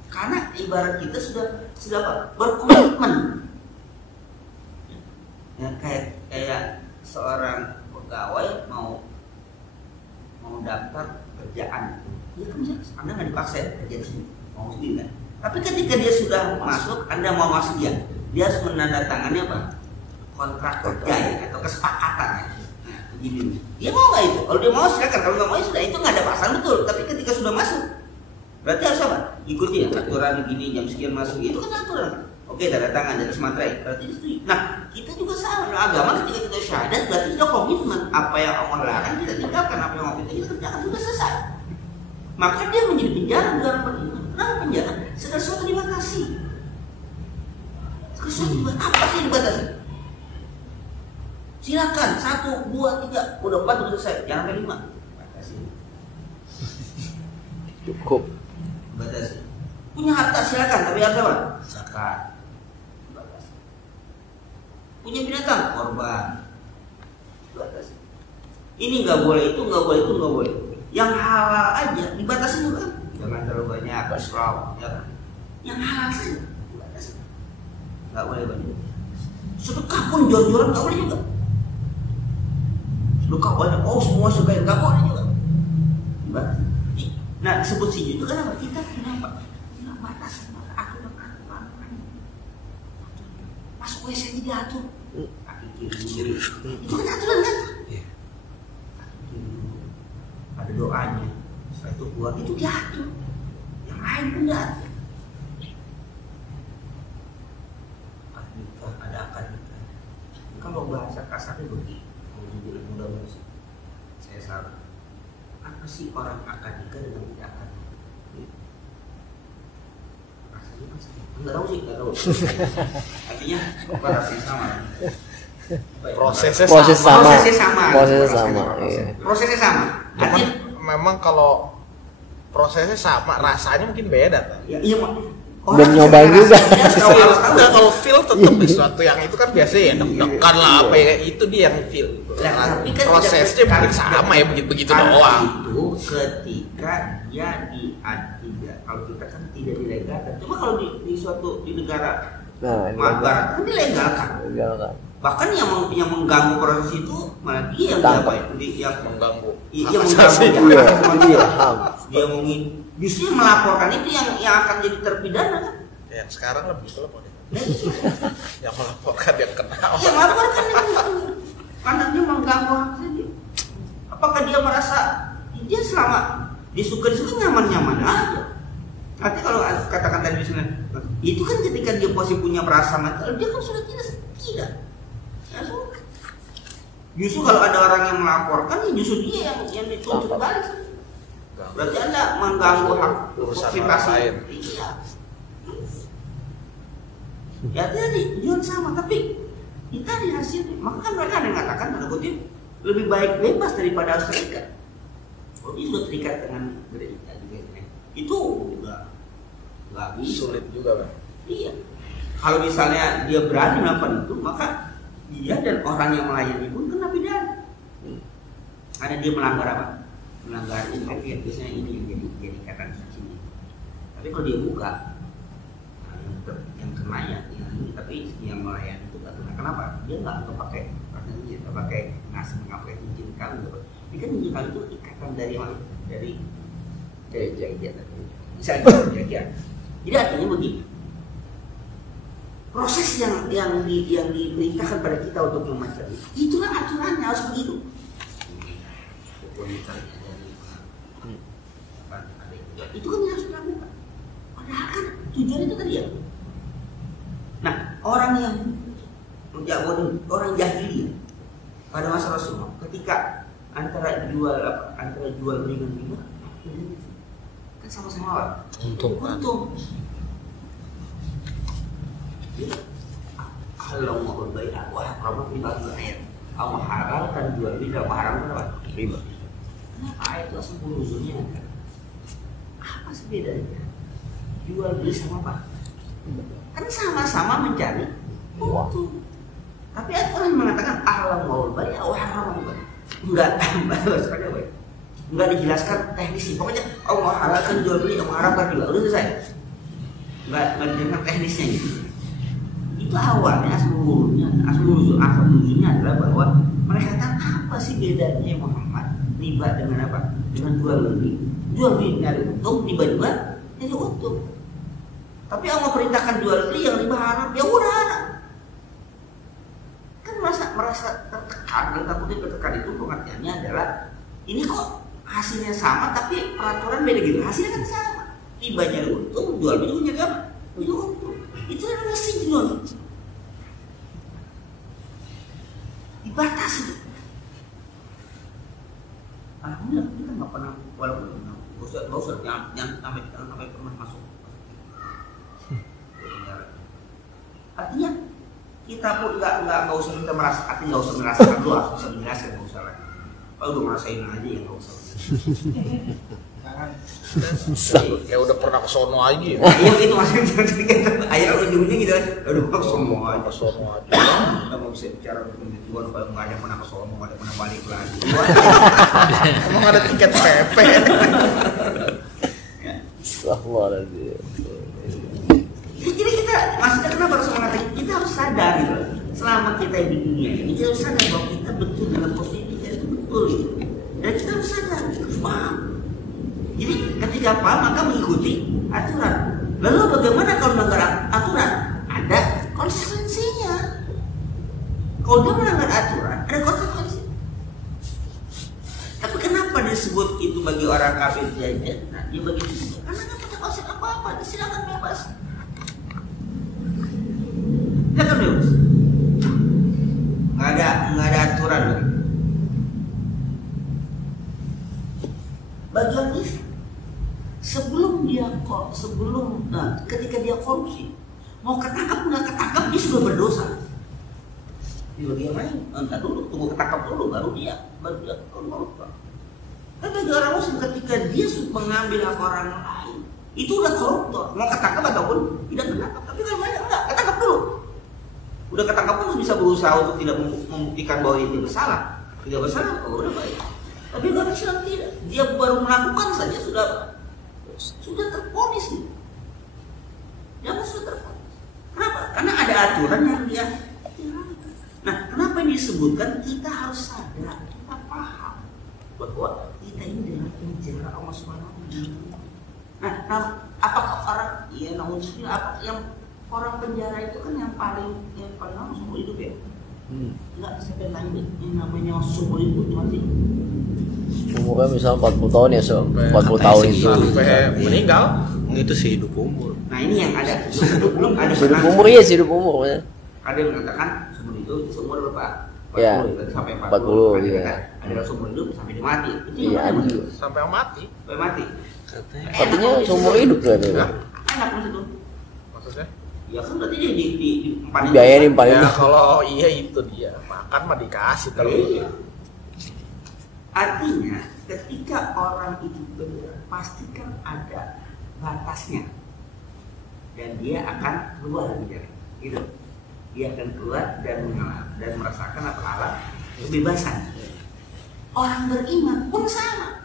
Karena ibarat kita sudah apa? Berkomitmen. Ya, kayak seorang pegawai mau daftar kerjaan, ya kan Anda nggak dipaksa ya kerja di sini, mau sendiri kan. Tapi ketika dia sudah masuk, Anda mau masuk dia harus menandatangani apa? Kontrak kerja ya, atau kesepakatan ya. Gini, dia mau nggak itu? Kalau dia mau silakan, kalau nggak mau sudah, itu nggak ada paksaan betul. Tapi ketika sudah masuk, berarti harus apa? Ikuti ya, aturan gini, jam sekian masuk, itu kan aturan. Oke, tanda tangan dari materai, berarti itu. Nah, kita juga sama agama, ketika kita syahadat berarti kita komitmen. Apa yang Allah larang kita tinggalkan, apa yang Allah kita kerjakan, sudah selesai. Maka dia menjadi penjara bukan beriman. Kenapa penjara? Segala sesuatu dibatasi. Segala sesuatu apa sih dibatasi? Silakan 1, 2, 3, udah 4 udah selesai, jangan sampai 5. Batasi. Cukup. Batasi. Punya harta silakan, tapi harus apa? Zakat. Batasi. Punya binatang, korban. Batasi. Ini nggak boleh, itu nggak boleh, itu nggak boleh. Yang halal aja dibatasi juga. Jangan terlalu banyak israf, ya kan? Yang halal saja dibatasi. Nggak boleh banyak. Sedekah pun jor-joran nggak boleh juga. Sedekah banyak, oh semua sedekah nggak boleh juga. Dibatasi. Nah disebut sujud itu kenapa? Kita kenapa? Tidak batas, aturan. Masuk WC aja diatur. Kaki kiri. Itu kan aturan kan? Ada doanya, setelah itu keluar itu diatur, yang lain pun diatur. Ada akad nikah. Kalau bahasa kasarnya begini, kalau jujur mudah sih, saya salah. Apa sih orang akad nikah dengan tidak akad nikah? Rasanya kan sama. Nggak tahu. Artinya apa rasanya sama? Prosesnya sama. Prosesnya sama. Artinya memang kalau prosesnya sama, rasanya mungkin beda. iya belum nyobain juga. Kalau feel tetap sesuatu yang itu kan biasanya ya deg-degan lah apa ya, itu dia yang feel. Tapi kan prosesnya mungkin sama ya, begitu doang. Itu ketika dia tidak, kalau kita kan tidak dilegalkan. Cuma kalau di suatu di negara barat kan dilegalkan. Bahkan yang mengganggu proses itu malah dia yang mengganggu. Dia mungkin justru yang melaporkan itu yang akan jadi terpidana kan? Yang sekarang lebih gitu loh, yang melaporkan yang kena. Yang melaporkan karena dia mengganggu saja. Apakah dia merasa dia selama disuka nyaman-nyaman aja? Nanti kalau katakan tadi misalnya itu kan ketika dia posisi punya perasaan mental, dia kan sudah tidak. Justru kalau ada orang yang melaporkan, ya justru dia yang dituntut balik. Berarti Anda mengganggu hak privasi. Iya. Ya tadi tujuan sama, tapi kita di hasilnya. Maka kan mereka ada yang mengatakan tanda kutip lebih baik bebas daripada harus terikat. Oh, dia sudah terikat dengan gereja. Itu nggak bisa. Sulit juga kan? Iya. Kalau misalnya dia berani melakukan itu, maka dia dan orang yang melayani pun kena pidana. Karena dia melanggar apa? Melanggar internet, biasanya ini yang jadi kata sini. Tapi kalau dia buka, yang kena ya ini, tapi yang melayani itu nggak kena. Kenapa? Dia nggak pakai ngasih mengapain izin kami. Ini kan izin kami itu ikatan dari mana? Dari gereja. Bisa gereja. Jadi artinya begini. Proses yang diperintahkan pada kita untuk membaca itulah aturannya harus begitu. Itu kan yang harus dilakukan. Padahal kan tujuan itu tadi ya. Nah, orang jahiliyah pada masa Rasulullah ketika antara jual beli dengan riba kan sama-sama untung. Kalau mau berbayar, wah kamu riba bayar. Allah halalkan jual beli dan haram apa? Riba. Kenapa ayat itu asal usulnya? Apa sih bedanya? Jual beli sama apa? Kan sama-sama mencari untung. Tapi ada orang yang mengatakan Allah mau bayar, wah haram enggak. Enggak dijelaskan teknisnya. Pokoknya Allah halalkan jual beli, Allah haramkan riba. Udah selesai. Enggak dijelaskan teknisnya gitu. Itu awalnya asal usulnya adalah bahwa mereka kata apa sih bedanya Muhammad riba dengan apa? Dengan jual beli dari untung, riba juga dari untung. Tapi Allah perintahkan jual beli yang riba haram, ya udah haram. Kan merasa tertekan, dan takutnya tertekan itu pengertiannya adalah ini kok hasilnya sama tapi peraturan beda gitu. Hasilnya kan sama, riba nyari untung, jual beli nyari apa? Itu untung. Itu adalah signal dibatasi. Alhamdulillah kita nggak pernah, walaupun nggak usah yang sampai pernah masuk. Artinya kita pun nggak usah kita merasa, artinya nggak usah merasakan dulu, usah menjelaskan, nggak usah lagi. udah ngerasain aja ya nggak usah. Kayak udah pernah kesono aja. Iya itu maksudnya ayah ujungnya gitu kan. Aduh kesono aja. Kesono aja. Kita mau bisa bicara begituan kalau nggak ada pernah kesono, nggak ada pernah balik lagi. Emang ada tiket PP. Astagfirullahaladzim. Jadi kita maksudnya kenapa harus mengatakan kita harus sadar gitu. Selama kita di dunia ini kita harus sadar bahwa kita betul dalam posisi kita itu betul gitu. Dan kita harus sadar, harus paham. Jadi ketika paham maka mengikuti aturan. Lalu bagaimana kalau melanggar aturan? Ada konsekuensinya. Kalau dia melanggar aturan, ada konsekuensi. Tapi kenapa disebut itu bagi orang kafir jajan? Nah, dia bagi itu karena nggak punya konsep apa-apa. Silakan bebas. Silakan bebas. Nggak ada aturan. Bagi orang Islam, ketika dia korupsi, mau ketangkap nggak ketangkap dia sudah berdosa. Dia main, entah dulu, tunggu ketangkap dulu, baru dia koruptor. Tapi bagi orang Muslim ketika dia mengambil hak orang lain, itu udah koruptor. Mau ketangkap ataupun tidak ketangkap. Tapi kalau banyak enggak, ketangkap dulu. Udah ketangkap pun bisa berusaha untuk tidak membuktikan bahwa dia bersalah. Tidak bersalah, udah baik. Tapi orang Islam tidak, dia baru melakukan saja sudah terponis gitu. Dia sudah terponis. Kenapa? Karena ada aturan yang dia. Nah, kenapa ini disebutkan? Kita harus sadar, kita paham bahwa kita ini dalam penjara Allah Subhanahu wa Ta'ala. Nah, apakah orang apa yang orang penjara itu kan yang paling lama seumur hidup ya? Enggak sampai lain yang namanya seumur hidup mati. Umurnya misal 40 tahun ya, 40 tahun itu sampai meninggal. Itu sih hidup umur. Nah ini yang ada, belum ada hidup umur ya sih, hidup umur ya. Ada yang mengatakan seumur itu seumur berapa? 40 ya, sampai 40. Ada ya. Ada seumur hidup sampai dia mati. Itu iya, ada juga. Sampai mati. Sampai mati. Katanya seumur hidup kan itu. Enak maksudnya. Maksudnya? Ya kan berarti dia di biayain paling. Ya kalau iya itu dia. Makan mah dikasih terus. Iya. Artinya ketika orang itu benar, pastikan ada batasnya dan dia akan keluar dari penjara. Gitu. Dia akan keluar dan merasakan apa kebebasan. Orang beriman pun sama.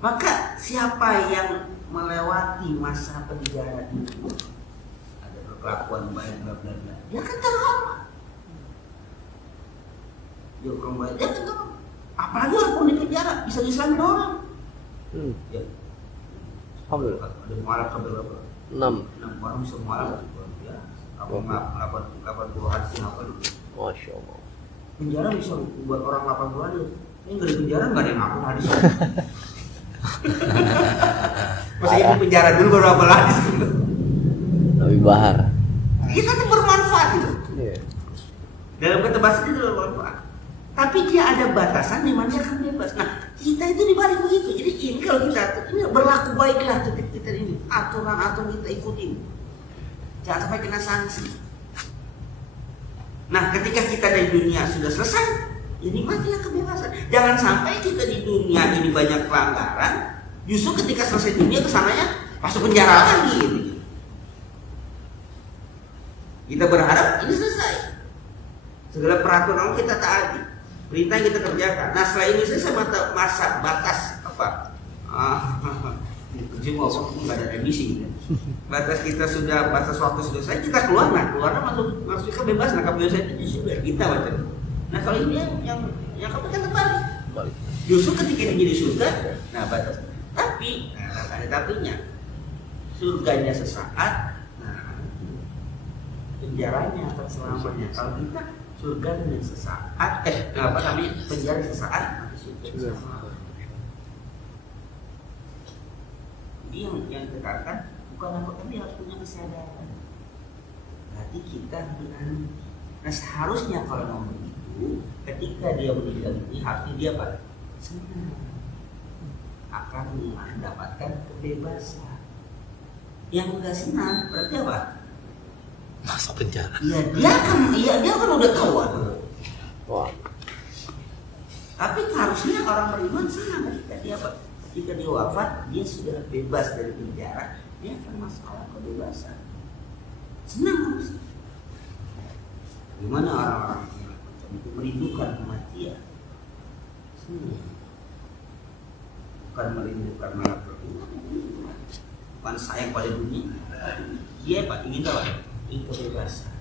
Maka siapa yang melewati masa penjara itu ada perlakuan baik bla bla bla, dia akan terhormat. Dia orang baik, dia akan terhormat. Apalagi walaupun di penjara bisa diislamin orang. Ya. Alhamdulillah. Ada mualaf sampai berapa? 6 orang bisa mualaf. Ya. Apa 80 hari apa dulu? Masya Allah. Penjara bisa buat orang 80 hari. Ini nggak di penjara nggak ada yang ngaku hadis. Masih di penjara dulu baru apa hadis. Nabi Bahar. Itu kan bermanfaat itu. Iya. Dalam kata bahasa itu bermanfaat. Tapi dia ada batasan di mana dia akan bebas. Nah, kita itu dibalik begitu. Jadi ini kalau kita ini berlaku baiklah kita ini aturan-aturan kita ikutin. Jangan sampai kena sanksi. Nah, ketika kita dari dunia sudah selesai, ya nikmatilah kebebasan. Jangan sampai kita di dunia ini banyak pelanggaran, justru ketika selesai dunia kesananya masuk penjara lagi. Gitu. Kita berharap ini selesai. Segala peraturan kita taati. Perintah yang kita kerjakan. Nah setelah ini selesai masa batas apa? Cuma nggak ada remisi gitu. Batas kita sudah, batas waktu sudah selesai, kita keluar. Nah keluarnya masuk kebebasan. Nah kebebasan itu sudah kita baca. Nah kalau ini yang kamu kan terbalik. Justru ketika ini jadi surga, nah batas. Tapi, nah ada tapinya. Surganya sesaat, nah penjaranya akan selamanya. Kalau kita surga dengan sesaat, penjara sesaat, nanti surga sama. Jadi yang ditekankan bukan apa, tapi harus punya kesadaran. Berarti kita berani. Nah seharusnya kalau mau begitu, ketika dia meninggal ini harusnya dia apa? Senang akan mendapatkan kebebasan. Yang enggak senang berarti apa? Masuk penjara. Iya dia kan udah tahu. Wah. Tapi harusnya orang beriman senang ketika dia wafat, dia sudah bebas dari penjara, dia akan masalah kebebasan. Senang harusnya. Gimana orang-orang itu merindukan kematian? Senang. Bukan merindukan malah perbuatan. Bukan sayang pada dunia. Dia Pak ingin tahu, ingin kebebasan.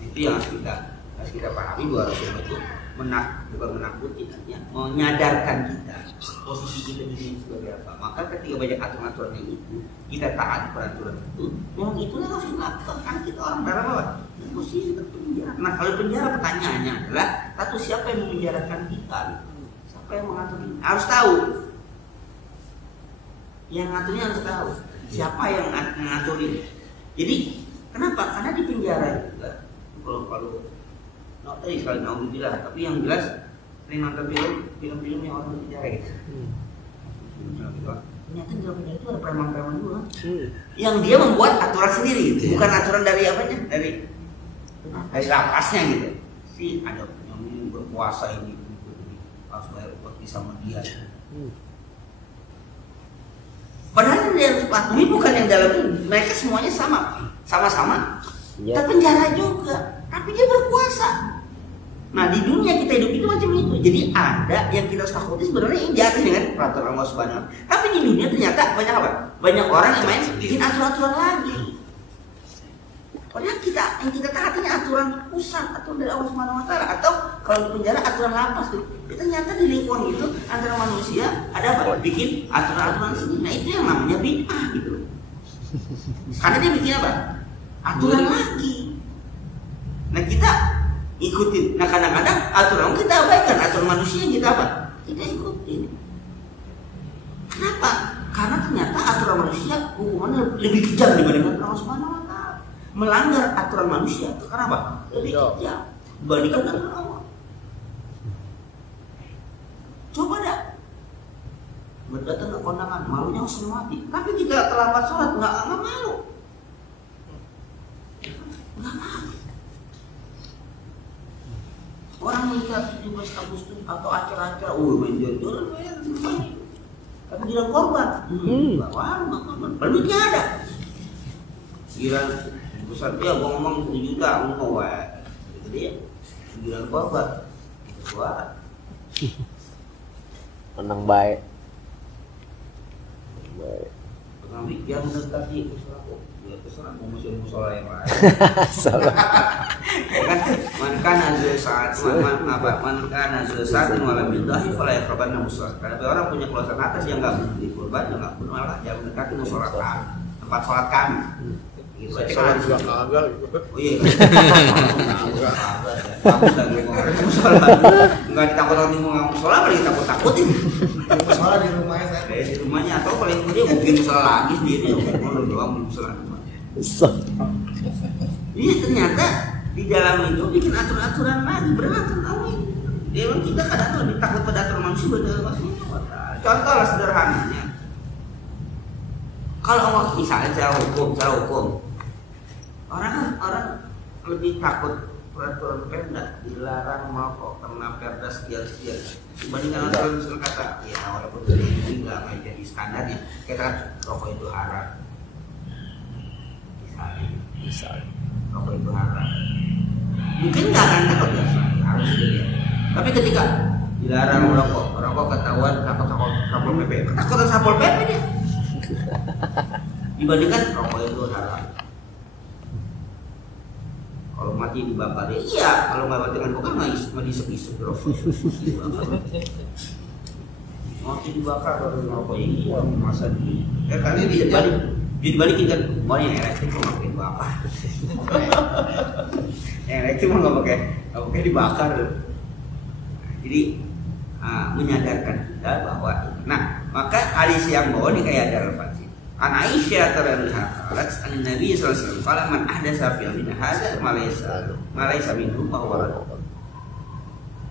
Itu yang harus kita pahami bahwa Rasulullah itu bukan menakuti, menyadarkan kita posisi kita di sini sebagai apa. Maka ketika banyak aturan-aturan yang itu, kita taat peraturan itu, memang itulah harus dilakukan. Kan kita orang dalam apa? Posisi terpenjara. Nah kalau penjara pertanyaannya adalah, satu siapa yang memenjarakan kita? Siapa yang mengatur ini? Harus tahu. Yang ngaturnya harus tahu. Siapa yang mengatur ini? Jadi kenapa? Karena di penjara juga kalau tadi sekali naudzubillah, tapi yang jelas sering nonton film-film yang orang di penjara gitu. Ternyata di dalam penjara itu ada preman-preman juga. Yang dia membuat aturan sendiri, bukan aturan dari apanya, dari lapasnya gitu. Si ada yang ini berkuasa ini harus bayar upeti sama dia. Padahal yang harus patuhi bukan yang dalam ini. Mereka semuanya sama-sama terpenjara juga, tapi dia berkuasa. Nah di dunia kita hidup itu macam itu. Jadi ada yang kita harus takuti sebenarnya yang di atas dengan peraturan Allah Subhanahu. Tapi di dunia ternyata banyak apa? Banyak orang yang main bikin aturan-aturan lagi. Padahal yang kita taatinya aturan pusat, aturan dari Allah Subhanahu wa taala, atau kalau di penjara aturan lapas tuh. Ternyata di lingkungan itu antara manusia ada apa? Bikin aturan-aturan sendiri. Nah itu yang namanya bid'ah gitu. Karena dia bikin apa? Aturan lagi. Nah kita ikutin. Nah kadang-kadang aturan kita abaikan, aturan manusia kita apa? Kita ikutin. Kenapa? Karena ternyata aturan manusia hukumannya lebih kejam dibandingkan Allah Subhanahu wa taala. Melanggar aturan manusia itu karena apa? Lebih kejam dibandingkan aturan Allah. Coba dah. Berdatang ke kondangan, malunya harus mati. Tapi kita terlambat sholat, nggak malu. Nggak malu. Orang minta 17 Agustus atau acara-acara, main jor-joran, tapi dia korban. Nggak korban. Duitnya ada. Giliran besar dia, gua ngomong 1 juta, mau itu dia. Giliran korban, suara. Menang baik. Tukang yang mendekati terserah mau musola yang lain. Man kana saat malam bidahi fala yaqrabanna musola. Kalau orang punya keluasan atas yang enggak beli kurban, enggak pun malah jangan mendekati musola tempat sholat kami. Gitu aja juga kagak gitu. Oh iya. Enggak ditakut-takutin mau musola, malah ditakut-takutin. Musola di rumahnya saya. Di rumahnya atau paling dia mungkin musola lagi sendiri, mau doang musola. Ini ternyata di dalam itu bikin aturan-aturan lagi, beraturan lagi. Memang kita kadang lebih takut pada aturan manusia daripada manusia. Contohlah sederhananya. Kalau Allah misalnya secara hukum, orang lebih takut peraturan Pemda dilarang merokok karena Perda sekian dibandingkan aturan misalnya kata ya walaupun ini nggak jadi standarnya kita kan rokok itu haram. Misalnya rokok itu haram, mungkin nggak akan takut ya, harus dia. Tapi ketika dilarang merokok ketahuan satpol pp, ketakutan satpol pp dia. Dibandingkan rokok itu haram. Kalau mati dibakar ya iya, kalau nggak mati dengan bakar nggak disep-isep rokok. Mati dibakar baru rokok iya masa di. Kali dibalikin kan, mau yang elektrik mau pakai bakar. Yang elektrik mau nggak pakai dibakar. Jadi menyadarkan kita bahwa, nah maka hadis yang bawah ini kayak ada relevansi. An Aisyah radhiyallahu anha, an Nabi sallallahu alaihi wasallam, "Qala man ahdatsa fi amrina hadza ma laysa minhu fa huwa radd."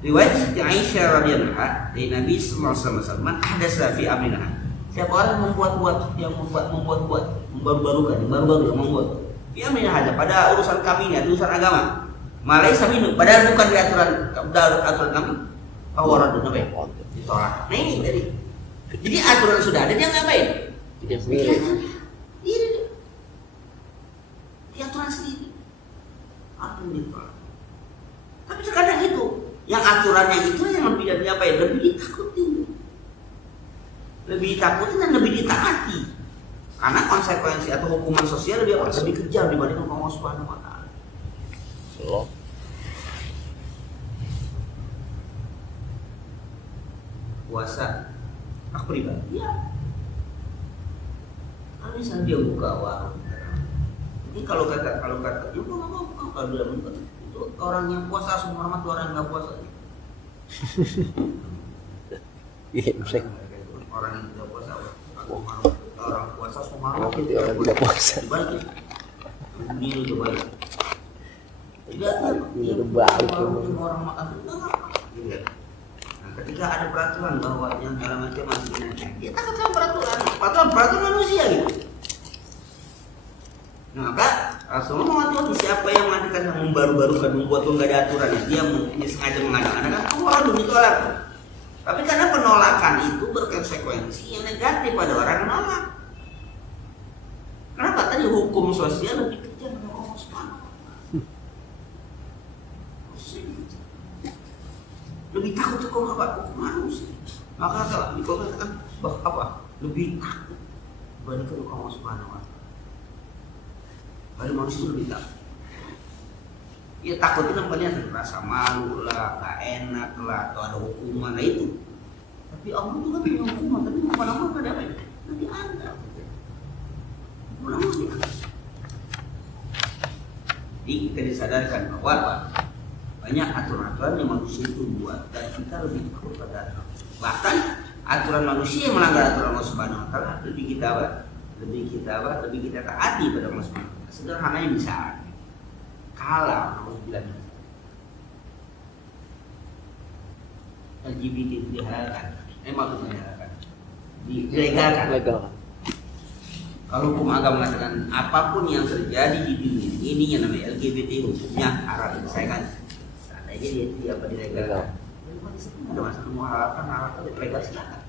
Riwayat Siti Aisyah radhiyallahu anha dari Nabi sallallahu alaihi wasallam, "Man ahdatsa fi amrina." Siapa orang yang membuat membaru-barukan, yang membuat fi amrina hadza pada urusan kami ini, urusan agama. Ma laysa minhu, padahal bukan di aturan kami. Tawaran dan apa ya? Ditolak. Nah ini tadi. Jadi aturan sudah ada, dia ngapain? Tidak sendiri. Iya. Dia aturan sendiri. Apa yang ditolak? Tapi terkadang itu, yang aturannya itu yang lebih dari apa ya? Lebih ditakutin. Lebih ditakutin dan lebih ditaati. Karena konsekuensi atau hukuman sosial lebih apa? Lebih kejam dibandingkan Allah Subhanahu wa taala. So. Puasa aku pribadi ya. Kalau misalnya dia buka warung, ini kalau kata ya nggak mau kalau dia buka itu orang yang puasa langsung menghormati orang yang nggak puasa. Iya, orang yang tidak puasa orang puasa semua orang tidak puasa. dibalik ini udah balik tidak balik orang makan enggak. Nah, ketika ada peraturan bahwa yang segala macam masih dinaikkan, dia takut sama peraturan manusia gitu. Nah, maka Rasulullah mengatakan siapa yang mengatakan yang membaru-barukan membuat nggak ada aturan, dia sengaja mengadakan kamu orang ditolak. Tapi karena penolakan itu berkonsekuensi yang negatif pada orang yang menolak. Kenapa tadi hukum sosial lebih kejam dari Allah Subhanahu wa taala? Lebih takut hukum apa? Hukum manusia. Maka kalau dikatakan bahwa apa? Lebih takut dibandingkan hukum Allah Subhanahu wa taala. Bagi manusia lebih takut. Ya takutnya namanya rasa malu lah, gak enak lah, atau ada hukuman, nah itu. Tapi Allah itu kan punya hukuman, tapi hukuman Allah gak ada apa ya? Nanti ada. Hukuman Allah ada. Jadi kita disadarkan bahwa banyak aturan-aturan yang manusia itu buat dan kita lebih takut pada aturan. Bahkan aturan manusia yang melanggar aturan Allah Subhanahu wa taala lebih kita taati pada Allah Subhanahu wa taala. Sederhananya misalnya kalau bilang LGBT itu dihalalkan, maksudnya dihalalkan, dilegalkan. Kalau hukum agama mengatakan apapun yang terjadi di dunia ini yang namanya LGBT hukumnya haram, saya kan, seandainya dia apa dilegalkan, ada masalah mau halalkan legal silakan.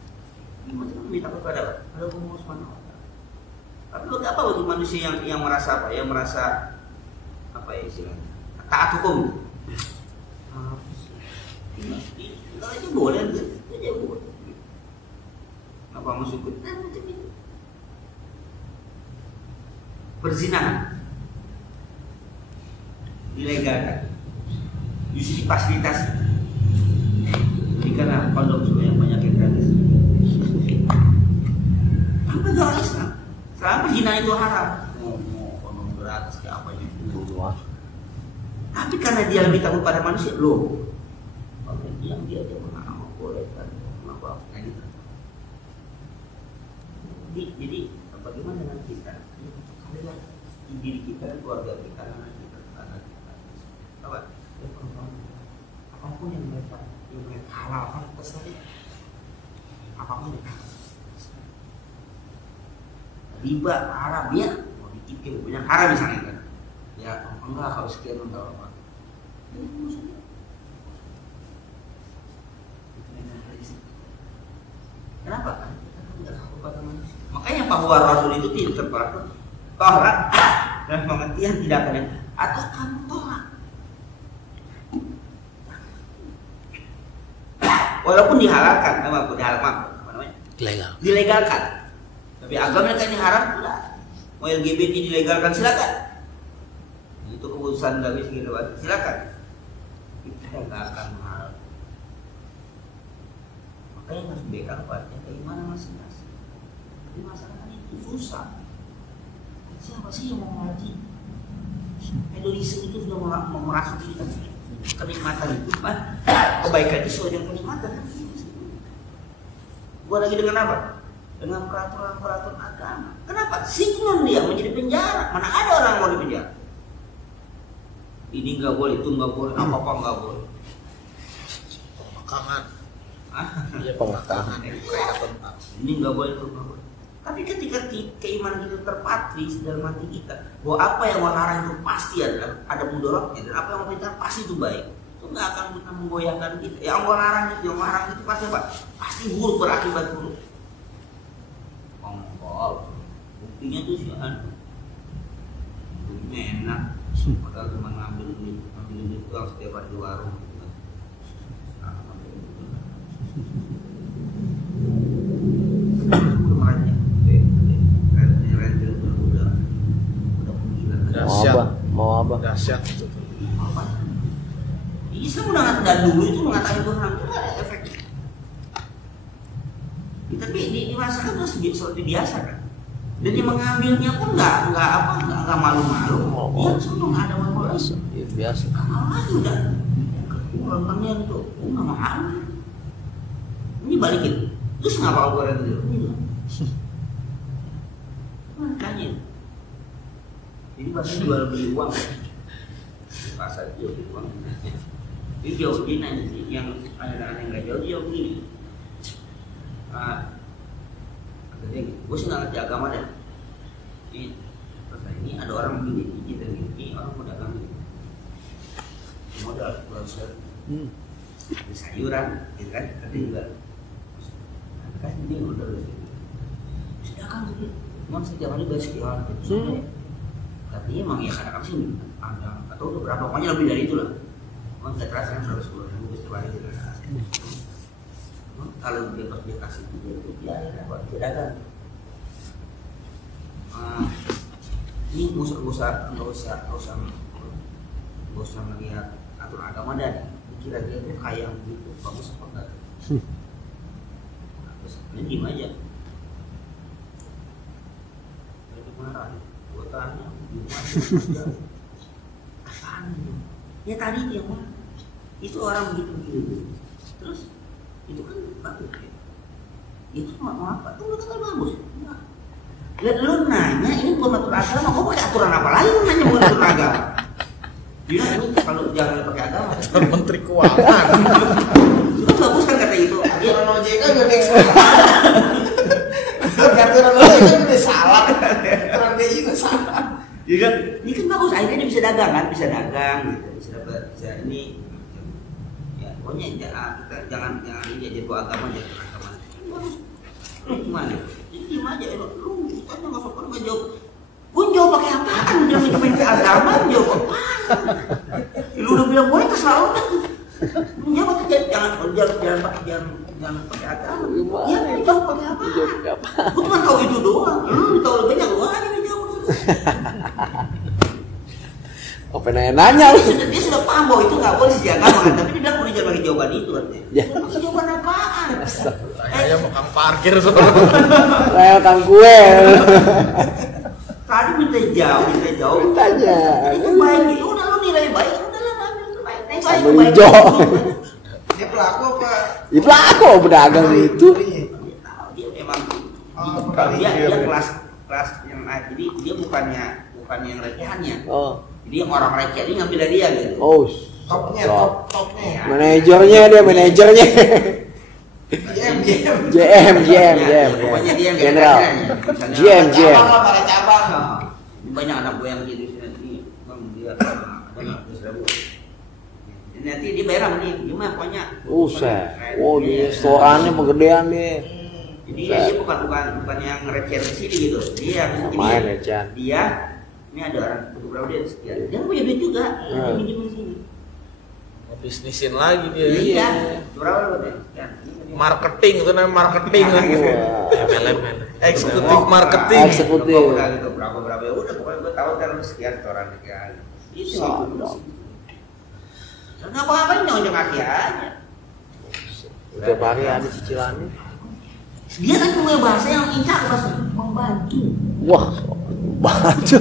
Macam minta kepada hukum Subhanahu wa taala. Tapi apa bagi manusia yang merasa apa? Yang merasa apa ya istilahnya taat hukum kalau itu boleh aja boleh apa maksudku perzinahan dilegalkan justru difasilitasi karena kondom semua yang banyak yang gratis tanpa jalan Islam selama zina itu haram kondom gratis kayak apa itu. Tapi karena dia lebih takut pada manusia, loh. Yang dia mau boleh kan, kenapa? Nah, gitu. Jadi bagaimana dengan kita? Adalah diri kita, keluarga kita, anak kita, tetangga kita. Apa? Apapun yang mereka halalkan terserah. Apapun yang riba haram ya, mau dikit banyak haram misalnya kan. Ya enggak kalau sekian enggak apa. Kenapa kan? Kita tidak takut pada manusia. Makanya bahwa Rasul itu tidak terpaku tolak dan pengertian tidak akan atau kamu tolak. Walaupun dihalalkan, apa namanya? Dilegalkan. Tapi agama kita ini haram tidak. Mau LGBT dilegalkan silakan. Itu keputusan dari segala macam silakan. Kita nggak akan mahal. Makanya harus berikan pada keimanan masing-masing. Tapi masalahnya itu susah. Siapa sih yang mau ngaji? Indonesia itu sudah merasuki kenikmatan itu, kebaikan itu sudah yang kenikmatan. Gua lagi dengan apa? Dengan peraturan-peraturan agama. Kenapa? Singgung dia menjadi penjara. Mana ada orang mau di penjara? Ini nggak boleh, itu nggak boleh, apa nggak boleh. Pemakangan. Iya, pemakangan. Ini nggak boleh, itu nggak boleh. Tapi ketika keimanan kita terpatri dalam hati kita, bahwa apa yang melarang itu pasti ada mudaratnya dan apa yang memerintah pasti itu baik. Itu nggak akan pernah menggoyahkan kita. Yang larang itu pasti apa? Pasti buruk, berakibat buruk. Kongkol, buktinya tuh sih buktinya enak, padahal cuma ngambil duit uang setiap hari di warung. Makanya, rental udah gila. Mau apa? Dahsyat itu. Islam dan dulu itu mengatakan itu haram itu ada efeknya. Tapi di masyarakat sudah seperti biasa kan. Dan yang mengambilnya pun nggak malu-malu. Iya, semua nggak ada malu-malu. Biasa. Lagi udah orangnya itu nggak mahal. Ini balikin. Terus ngapa gue lagi dulu? Makanya. Jadi pasti jual beli uang. Pasar jual beli uang. Dia jauh dia nanya sih, yang ada yang nggak jauh dia begini. Gue sih nggak ngerti agama deh. Ini ada orang begini, ini orang mau dagang modal browser, sayuran, gitu kan? Tadi juga, kan ini modal bisa dagang gitu. Emang setiap hari bayar sekian, tapi emang ya kadang-kadang sih ada atau udah berapa, pokoknya lebih dari itu lah. Nggak terasa kan 110.000 setiap hari gitu. Kalau dia pas dia kasih Rp3 ya buat dia dagang. Ini nggak usah melihat aturan agama dan kira-kira itu kayak begitu bagus apa enggak? Terus ini diem aja. Jadi marah. Gue tanya gimana? Apaan itu? Ya tadi dia mah. Itu orang begitu. Terus itu kan bagus ya. Itu mau apa? Itu kan bagus. Lu nanya ini bukan aturan agama, kok pakai aturan apa lagi? Lu nanya bukan aturan agama. Dia ini kalau jangan pakai agama. Menteri Keuangan. Itu bagus kan kata itu. Aturan OJK udah salah. Aturan OJK udah salah. Aturan BI juga salah. Iya kan? Ini kan bagus. Akhirnya dia bisa dagang kan, bisa dagang gitu, bisa dapat, bisa ini. Pokoknya kita jangan jadi buat agama, jadi agama. Bagus. Gimana? Jadi diem aja. Lu tanya nggak sopan nggak jawab. Gue jawab pakai apaan? Dia minta agama, jawab apaan? Lu udah bilang boleh terserah lu. Lu jawab jangan pakai agama. Iya, jawab pakai apa? Gue cuma tahu itu doang. Lu tahu lebih banyak, lu aja jawab. Apa nanya lu? Dia sudah paham bahwa itu nggak boleh sih agama kan, tapi dia bilang boleh jangan pakai jawaban itu katanya. Ya. Pakai jawaban apaan? Saya mau kang parkir soalnya. Saya kang gue. Tadi minta jauh. Tanya. Itu baik, udah lu nilai baik, udah lah ambil itu baik. Ambil hijau. Dia pelaku apa? Ya pelaku pedagang itu. Dia tahu dia memang dia kelas yang jadi dia bukan yang recehannya. Oh. Jadi yang orang receh dia ngambil dari dia gitu. Oh. Topnya. Manajernya. GM. Pokoknya dia yang general. GM. Para cabang. Banyak anak gue yang jadi sini, bang dia banyak 100.000. Nanti dia bayar sama dia, gimana pokoknya. Oh dia restorannya pegedean dia. Jadi dia bukan yang receh di sini gitu. Dia main recehan. Dia ini ada orang berapa dia sekian. Dia punya duit juga. Dia minjem di sini. Bisnisin lagi dia. Iya. Berapa lu deh? Marketing itu namanya marketing. MLM. Eksekutif marketing. Eksekutif. Udah gitu berapa ya udah pokoknya gue tahu kan sekian orang sekian. Itu karena apa-apain nyonjok kaki aja. Udah hari ada cicilannya. Dia kan punya bahasa yang indah, bahasa membantu. Wah, bantu.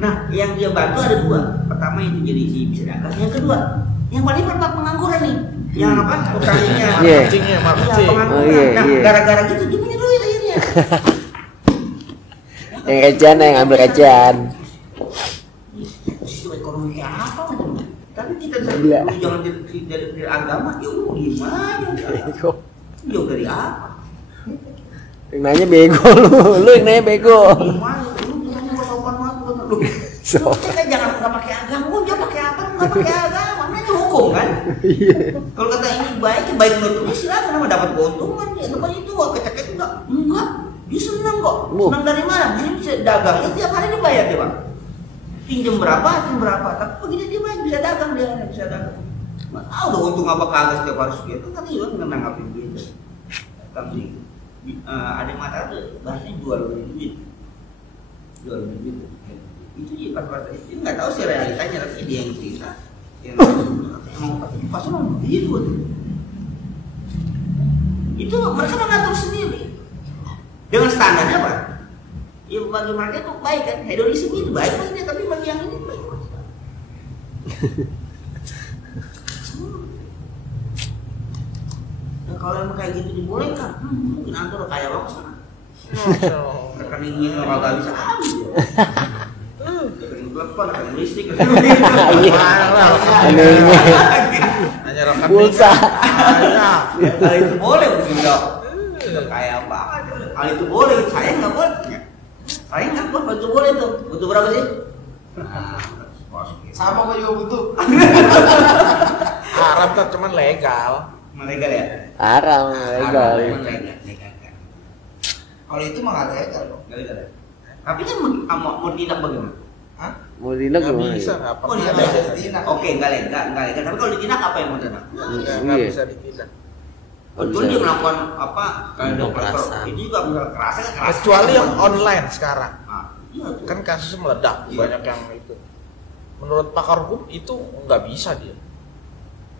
Nah, yang dia bantu ada dua. Pertama itu jadi bisa dagang. Yang kedua, yang paling berapa pengangguran nih? Yang apa? Utangnya, marketingnya. Pengangguran. Nah, gara-gara gitu dia punya duit akhirnya. Yang recehan, yang ambil recehan. Sistem ekonomi apa? Tapi kita jangan dari agama, ya gimana? Jauh dari apa? Yang nanya bego lu yang nanya bego. Gimana? Lu tanya sopan banget lu. Kita jangan nggak pakai agama, lu jangan pakai apa? Nggak pakai agama, nanya hukum kan. Kalau kata ini baik menurut dia silakan nama dapat keuntungan ya teman itu kecek itu enggak dia senang kok. Senang dari mana? Dia bisa dagangnya tiap hari dibayar dia bang. Pinjam berapa, tapi begitu dia main bisa dagang dia bisa dagang. Nggak tahu udah untung apa kagak setiap hari segitu kan dia nggak nanggapin gitu. Tapi ada yang mata tuh bahasanya jual duit. Itu dia kata itu nggak tahu sih realitanya tapi dia yang cerita. Yang emang pas emang begitu. Itu mereka mengatur sendiri dengan standarnya apa? Ya bagi mereka itu baik kan, hedonisme itu baik bagi dia, tapi bagi yang ini baik. Nah, kalau yang kayak gitu dibolehkan, mungkin antum udah kaya banget sana. Rekeningnya nggak bisa habis. Rekening telepon, rekening listrik, hanya rekening pulsa. Kalau itu boleh mungkin dok. Udah kaya banget. Kalau itu boleh, saya nggak boleh. Saya nggak boleh, itu boleh tuh. Butuh berapa sih? Sama gua juga butuh. Haram kan cuman legal. Legal ya? Haram, legal. Legal. Kalau itu mah nggak legal dong. Nggak legal ya? Tapi kan mau tindak bagaimana? Hah? Mau ditindak Nggak gimana? bisa, Ya? nggak Oh pernah dia ada. nggak ditindak. Oke, nggak legal. Tapi kalau ditindak apa yang mau tindak? Nggak Iya. bisa ditindak. Betul dia melakukan apa? Kalau Kekerasan. itu juga kekerasan. Kecuali yang online sekarang. Iya tuh. Kan kasusnya meledak, banyak yang itu. Menurut pakar hukum itu nggak bisa dia.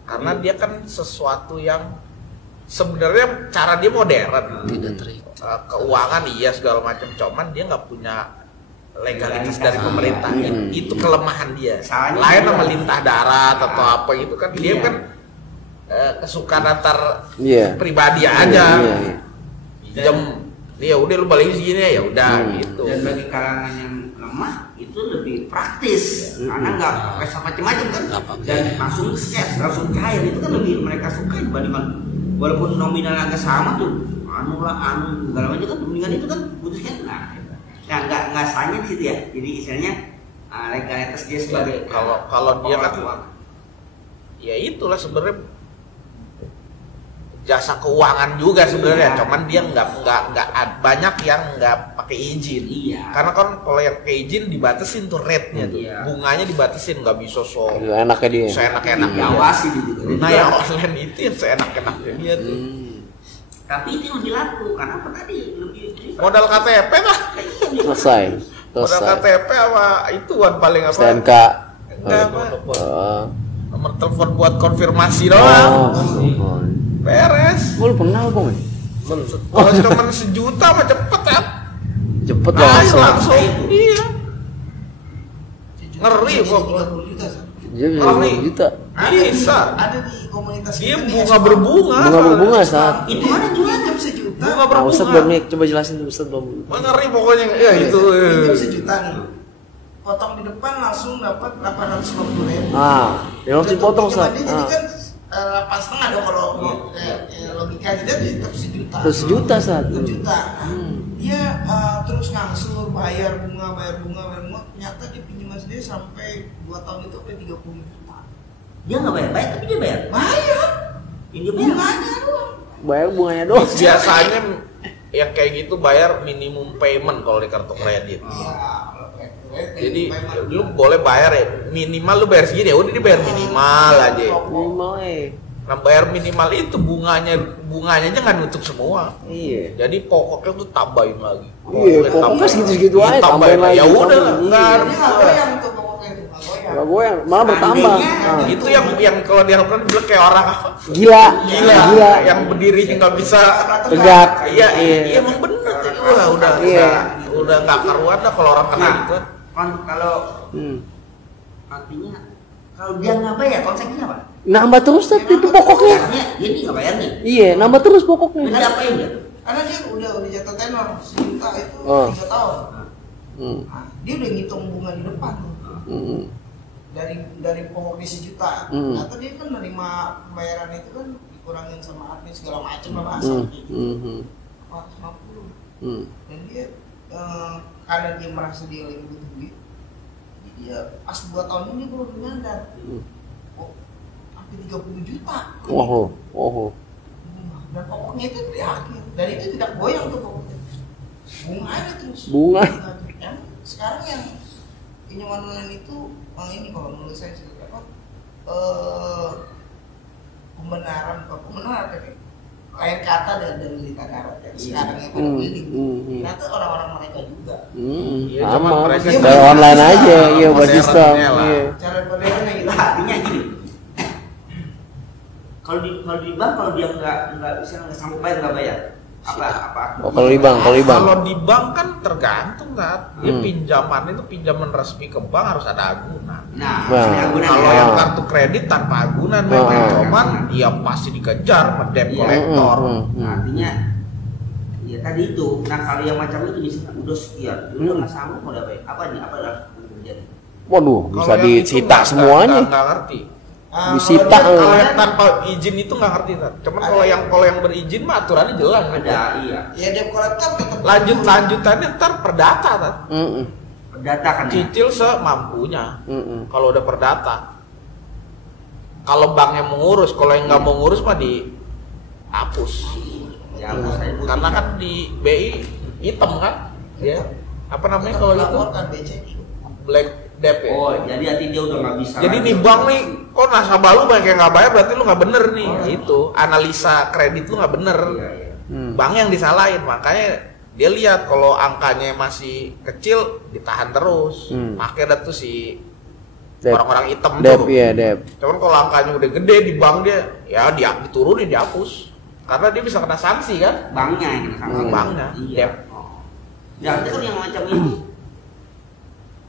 Karena dia kan sesuatu yang sebenarnya cara dia modern. Tidak terikat. Keuangan iya segala macam, cuman dia nggak punya legalitas dari pemerintah. Itu kelemahan dia. Salahnya Lain juga. sama lintah darat atau apa gitu kan dia Iya. kan kesukaan antar Iya. pribadi aja. Iya. Jam dia udah lu balik segini ya udah gitu. Dan bagi kalangan yang lemah itu lebih praktis karena nggak pakai macam-macam kan Nggak pakai. dan langsung cash langsung cair itu kan lebih mereka suka dibandingkan walaupun nominal agak sama tuh anu segala macam kan mendingan itu kan putusnya nggak sahnya di situ ya jadi istilahnya legalitas dia sebagai Kalau dia kan ya itulah sebenarnya jasa keuangan juga sebenarnya, Iya. cuman dia nggak banyak yang nggak pakai izin. Iya. Karena kan kalau yang pakai izin dibatasin tuh rate-nya tuh, Iya. bunganya dibatasin nggak bisa Enaknya dia. seenak-enaknya. diawasi dia juga. Nah yang online itu yang seenak-enaknya dia tuh. Tapi itu yang lebih laku karena apa tadi lebih Modal KTP lah, Selesai. modal KTP sama ituan paling apa? STNK. Enggak apa? Oh. Nomor telepon buat konfirmasi doang. Beres. Lu pernah kok, men? Kalau cuma sejuta mah cepet ya. Cepet Ayo langsung. langsung. Iya. Ngeri kok. 30 juta. Dia bisa Ngeri. 20 juta. Bisa. Ada di komunitas Dia kita nih, bunga berbunga. Bunga berbunga saat. itu mana jualan Pinjam sejuta. Bunga Nah, Ustaz berbunga. belum nih, coba jelasin tuh Ustaz belum. Wah, ngeri pokoknya. Ya itu. Pinjam sejuta nih. Potong di depan langsung dapat 850.000. Ah, dia langsung potong Ustaz. Jadi Ah. kan 8,5 dong kalau logikanya dia tetap sejuta. Terus sejuta Ustaz. 1 juta. Dia terus ngangsur bayar bunga. Ternyata dia pinjaman sendiri sampai 2 tahun itu sampai 30 juta. dia nggak bayar tapi dia bayar Bayar. ini dia bayar Bunganya doang. Bayar bunganya doang. Biasanya yang kayak gitu bayar minimum payment kalau di kartu kredit. Iya. Jadi lu boleh bayar ya minimal lu bayar segini ya udah dibayar minimal aja. Minimal Nah bayar minimal itu bunganya aja nggak nutup semua. Iya. Jadi pokoknya tuh tambahin lagi. Iya, pokoknya segitu-segitu aja, tambahin lagi, Ya udah tambahin. nggak Dia nggak goyang tuh pokoknya itu nggak goyang. Enggak goyang, malah bertambah. Seandainya Ah. itu yang kalau dilakukan bilang kayak orang Gila. gila, yang berdiri nggak bisa Tegak. iya Iya. iya emang bener udah Iya. udah nggak karuan dah kalau orang kena gitu. kalau artinya kalau dia nggak bayar konsekuensinya apa Nambah terus Ustaz, itu pokoknya. artinya dia ini nggak bayar nih Iya, nambah terus pokoknya. benar apa dia Karena dia udah jatuh tenor sejuta itu Oh. 3 tahun. Hmm. Nah, dia udah ngitung bunga di depan tuh. Hmm. Dari pokok di sejuta. Atau dia kan nerima pembayaran itu kan dikurangin sama admin segala macam lah bahasa gitu. 450. Dan dia karena dia merasa dia lagi butuh duit, jadi dia pas 2 tahun ini baru nyadar. Oh, apa ke 30 juta. Oh. Dan pokoknya itu di akhir, dan itu tidak goyang tuh pokoknya. Bunga aja terus. Bunga. Yang sekarang yang pinjaman online itu, ini kalau menurut saya sih apa? Pembenaran kan? Lain kata dari Lita Darat yang sekarang yang pada pilih. Ternyata orang-orang mereka juga. Sama. mereka Dari online aja, iya buat modernnya diskon. lah. Iya. Cara modernnya gitu. Nah, artinya gini. Kalau di bank kalau dia nggak bisa nggak sanggup bayar nggak bayar. Apa? Oh, kalau di bank. Kalau di bank kan tergantung kan. Dia pinjaman itu pinjaman resmi ke bank harus ada agunan. Nah, Kalau yang kartu kredit tanpa agunan memang cuman dia pasti dikejar debt collector. artinya ya tadi itu. Nah kalau yang macam itu misalnya udah sekian, udah nggak sanggup mau dapat apa nih? Apa harus terjadi? Waduh, bisa Kalau yang itu disita semuanya. Nggak ngerti. Disita. Kalau yang tanpa izin itu nggak ngerti kan. Cuman kalau yang berizin mah aturannya jelas kan. Ada, iya. Ya debt collector tetap Lanjutannya ntar perdata kan. Perdata kan ya? Cicil semampunya. Kalau udah perdata. Kalau banknya mengurus, kalau yang nggak mau ngurus mah dihapus. Ya, saya Karena kan di BI hitam kan, ya. Apa namanya kalau itu? laporkan BCI. Black debt ya. Oh, jadi artinya dia udah nggak bisa. Jadi lagi. nih bank nih, kok nasabah lu banyak yang nggak bayar, berarti lu nggak bener nih. Itu analisa kredit lu nggak bener. Iya. Bank yang disalahin, makanya dia lihat kalau angkanya masih kecil ditahan terus. Makanya ada tuh si orang-orang hitam tuh. Debt. Cuman kalau angkanya udah gede di bank dia diturunin, dihapus. Karena dia bisa kena sanksi kan? Banknya yang kena sanksi. Banknya. Iya. Debt. Ya, artinya kan yang macam ini,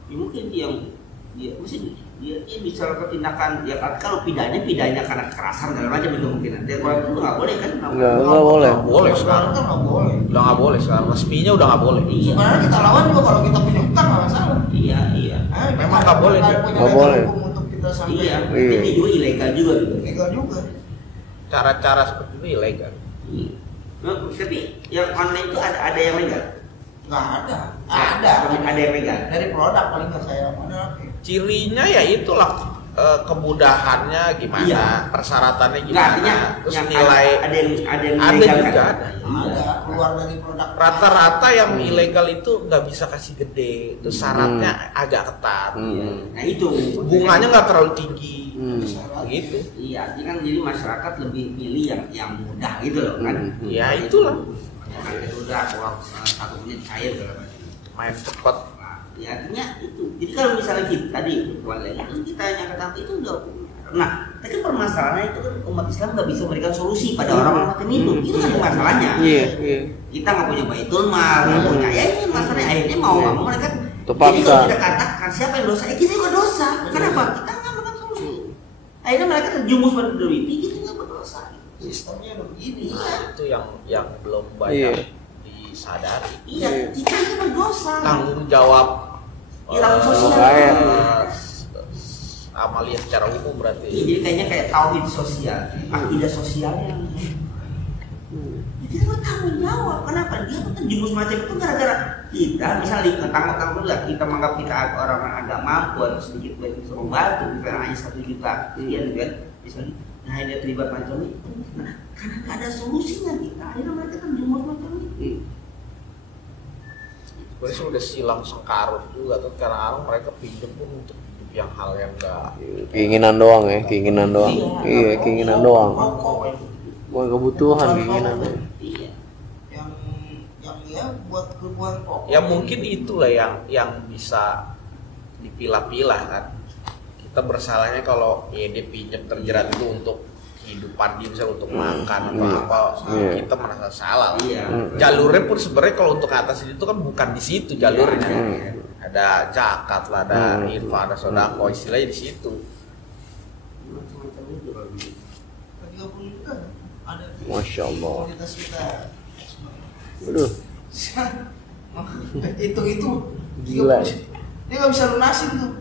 ya mungkin dia bisa lakukan tindakan ya kalau pidana karena kekerasan dan macam itu mungkin. Dia kalau itu nggak boleh kan? Nggak boleh. Nggak boleh sekarang. Kan nggak boleh. Udah nggak boleh sekarang. Resminya udah nggak boleh. Iya. Sebenarnya kita lawan juga kalau kita punya hutang nggak masalah. Iya. Memang nggak boleh dia. Nggak boleh. Untuk kita sampai Iya. Ini juga ilegal juga gitu. legal juga. Cara-cara seperti itu ilegal. Iya. Nah, tapi yang online itu ada yang legal. Nggak ada. Ada yang legal. Dari produk paling nggak saya ada. Cirinya ya itulah kemudahannya gimana, Iya. persyaratannya Nggak, gimana, artinya terus yang nilai ada yang ada legal juga kan? ada. Ada keluar dari produk. Rata-rata yang ilegal itu nggak bisa kasih gede, itu syaratnya agak ketat. Nah itu Bunganya nggak terlalu tinggi, Syarat. gitu. Iya, ini kan jadi masyarakat lebih milih yang mudah gitu loh kan. Ya itulah, Yang itu udah uang 1 menit cair segala macam. main cepet. Nah, ya artinya itu. Jadi kalau misalnya kita tadi kembali lagi kan kita yang kata itu udah. Nah, tapi permasalahannya itu kan umat Islam nggak bisa memberikan solusi pada orang-orang macam itu. Itu kan masalahnya. Iya. Kita nggak punya baitul mal, nggak punya. Ya itu masalahnya. Akhirnya mau nggak mau mereka. Terpaksa. Jadi kalau kita katakan siapa yang dosa, kita juga dosa. Kenapa? Kita nggak memberikan solusi. Akhirnya mereka terjumus pada duit, kita nggak berdosa. Sistemnya udah begini. Nah, itu yang belum banyak Iya. disadari. Iya, kita ini berdosa. Tanggung jawab Iya, tanggung sosial. Amalia secara umum berarti. Iya, jadi kayaknya kayak tauhid sosial, akidah sosialnya. Jadi kita bertanggung jawab. Kenapa? Dia tuh terjumus macam itu gara-gara kita, misalnya tanggung lah, kita menganggap kita orang-orang agak mampu atau sedikit banyak bisa membantu, misalnya hanya 1 juta sekian kan, misalnya, nah dia terlibat macam itu. Nah, karena nggak ada solusinya kita, akhirnya mereka terjumus macam itu. Sebenarnya sudah silang sengkarut juga tuh, kadang-kadang mereka pinjam pun untuk hidup yang hal yang enggak Keinginan doang ya, keinginan doang. Iya, keinginan doang. Rokok Bukan kebutuhan, keinginan. Iya. yang ya buat kebutuhan pokok. ya mungkin itulah yang bisa dipilah-pilah kan. Kita bersalahnya kalau ya dia pinjam terjerat itu untuk kehidupan dia, misalnya untuk makan atau apa, kita merasa salah. Iya. Jalurnya pun sebenarnya kalau untuk atas itu kan bukan di situ jalurnya. Ada zakat lah, ada infak, ada sodako, istilahnya di situ. Macam-macam itu kalau gitu. 30 juta ada di Masya Allah. komunitas kita. Waduh, itu Gila. dia nggak bisa lunasin tuh.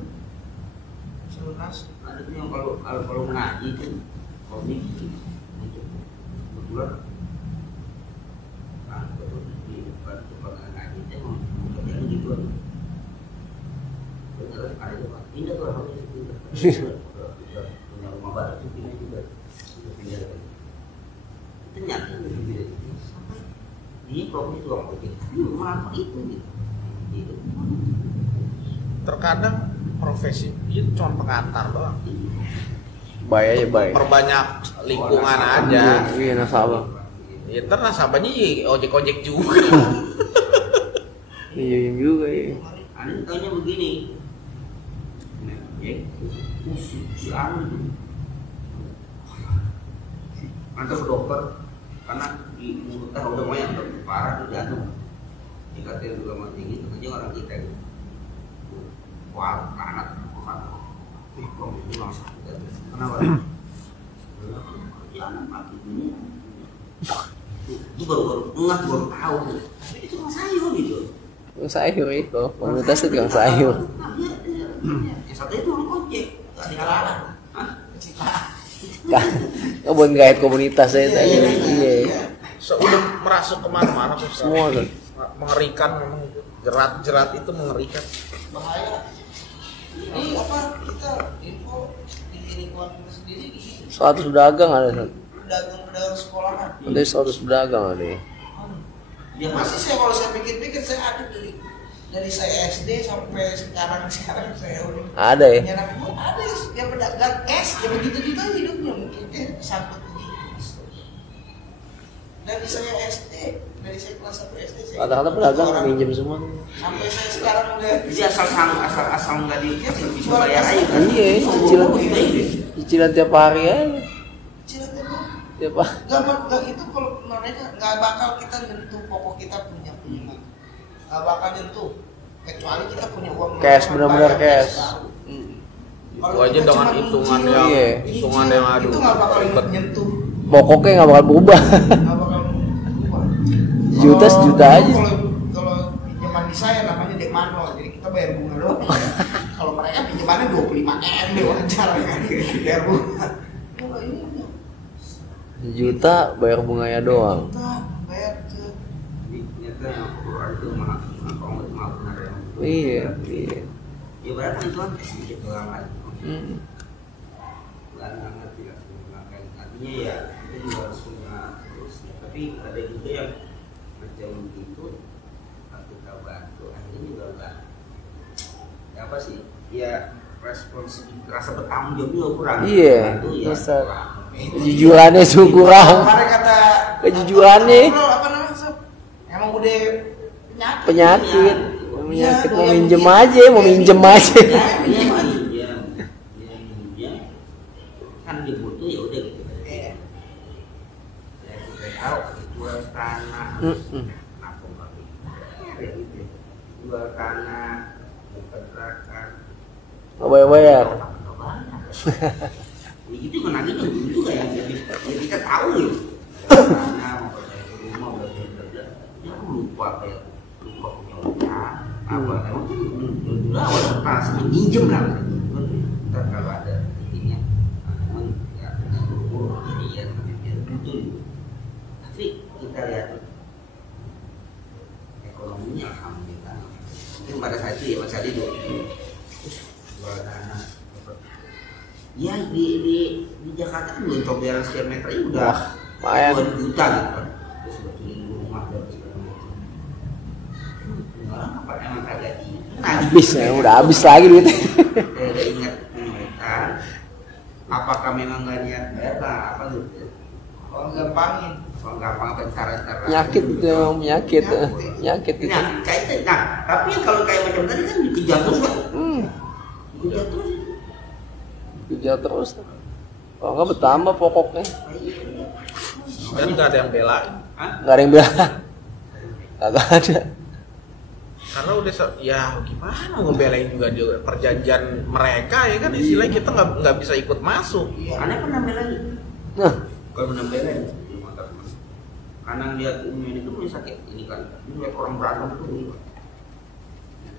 Bisa lunasin. Ada tuh yang kalau ngaji itu hobi itu kebetulan betul di depan tukang ngaji itu emang kerjanya gitu aja. Bener ada tuh Pak, pindah tuh orangnya pindah punya rumah baru tuh pindah juga. Dia profesi tukang ojek, tapi malah itu gitu. Terkadang profesi itu cuma pengantar doang. Bayar ya bayar. Perbanyak lingkungan aja. Iya nasabah. Ya ntar nasabahnya ya ojek-ojek juga. Iya juga ya. Aneh taunya begini. Si Anu itu antar ke dokter karena di mulutnya udah banyak udah parah tuh jantung. Dikatain juga mati gitu aja orang kita gitu. Wah, anak kok ini langsung kenapa? Ya anak mati ini. Itu baru tahu. Tapi itu kan sayur gitu. Sayur itu, komunitas itu yang sayur. Yang satu itu orang ojek. Sekarang. Nggak buat gait komunitas saya tadi. Iya. Udah merasuk kemana-mana Semua kan. Mengerikan memang jerat-jerat itu mengerikan. Bahaya. Ini apa kita info di lingkungan kita sendiri gitu. 100 pedagang ada. Pedagang sekolahan. Ada 100 pedagang ada. Ya masih saya kalau saya pikir-pikir saya ada dari saya SD sampai sekarang saya udah Ada ya. ada yang pedagang es ya begitu juga hidupnya mungkin sangkut begitu. Dari saya SD, dari saya kelas 1 SD saya Kata-kata pedagang minjem semua. sampai saya sekarang udah Jadi asal nggak bisa bayar aja kan? Iya, cicilan tiap hari aja. Tiap hari. Gak itu kalau mereka nggak bakal kita nyentuh pokok kita punya nggak bakal nyentuh kecuali kita punya uang Cash, benar-benar cash. Itu aja dengan hitungan yang Iya. hitungan yang aduh itu nggak bakal ribet. nyentuh, Pokoknya nggak bakal berubah. nggak bakal berubah. Juta sejuta aja. Kalau pinjaman di saya namanya dek manual, jadi kita bayar bunga doang. Kalau mereka pinjamannya 25 M ya wajar kan, bayar bunga. Kalau ini enggak. Juta bayar bunganya doang. Kita bayar ke Jadi ternyata yang Quran itu maaf benar ya. Iya, iya. Ya berarti itu kan sedikit doang lagi. Nggak ngerti lah sebenarnya. Artinya ya kita juga harus punya terus. Tapi ada juga yang macam itu kita bantu akhirnya juga enggak. Ya apa sih? Ya responsif rasa bertanggung jawab juga kurang. Iya, Itu ya rasa kurang. kejujurannya kurang. kemarin kata Kejujurannya. apa namanya Sob? Emang udah Penyakit. Iya, Mau doyan minjem gitu. aja, mau minjem aja. Kan dia butuh ya udah gitu. Iya. Ya kita tahu jual tanah. Kenapa nggak gitu? Jual tanah, kontrakan. Nggak bayar. Begitu kan lagi kan juga ya. Jadi kita tahu ya. Tanah mau percaya rumah bla. Ya aku lupa kayak lupa punya utang apa emang tuh dulu awal pas minjem lah ntar kalau ada intinya emang ya jadi ya betul tapi kita lihat ekonominya alhamdulillah mungkin pada saat itu ya Mas Adi jual tanah ya di Jakarta kan belum cobaran square meternya udah lumayan. 2 juta gitu kan terus betulin rumah dan segala macam orang apa emang kagak Habis ya, udah habis lagi duitnya. Saya ingat mereka apakah memang nggak niat bayar lah apa gitu Kalau gampangin. kalau gampang apa cara-cara Penyakit itu emang penyakit. Penyakit itu. nah kaitan nah tapi kalau kayak macam tadi kan dikejar terus kan dikejar terus Kejar terus. Kalau nggak bertambah pokoknya. Dan nggak ada yang belain. Nggak ada yang bilang. Kagak ada. Karena udah ya gimana mau ngebelain juga perjanjian mereka ya kan istilahnya kita nggak bisa ikut masuk. karena pernah belain Nah, kalau pernah belain karena lihat ini itu mulai sakit ini kan ini lihat orang berantem itu ini kan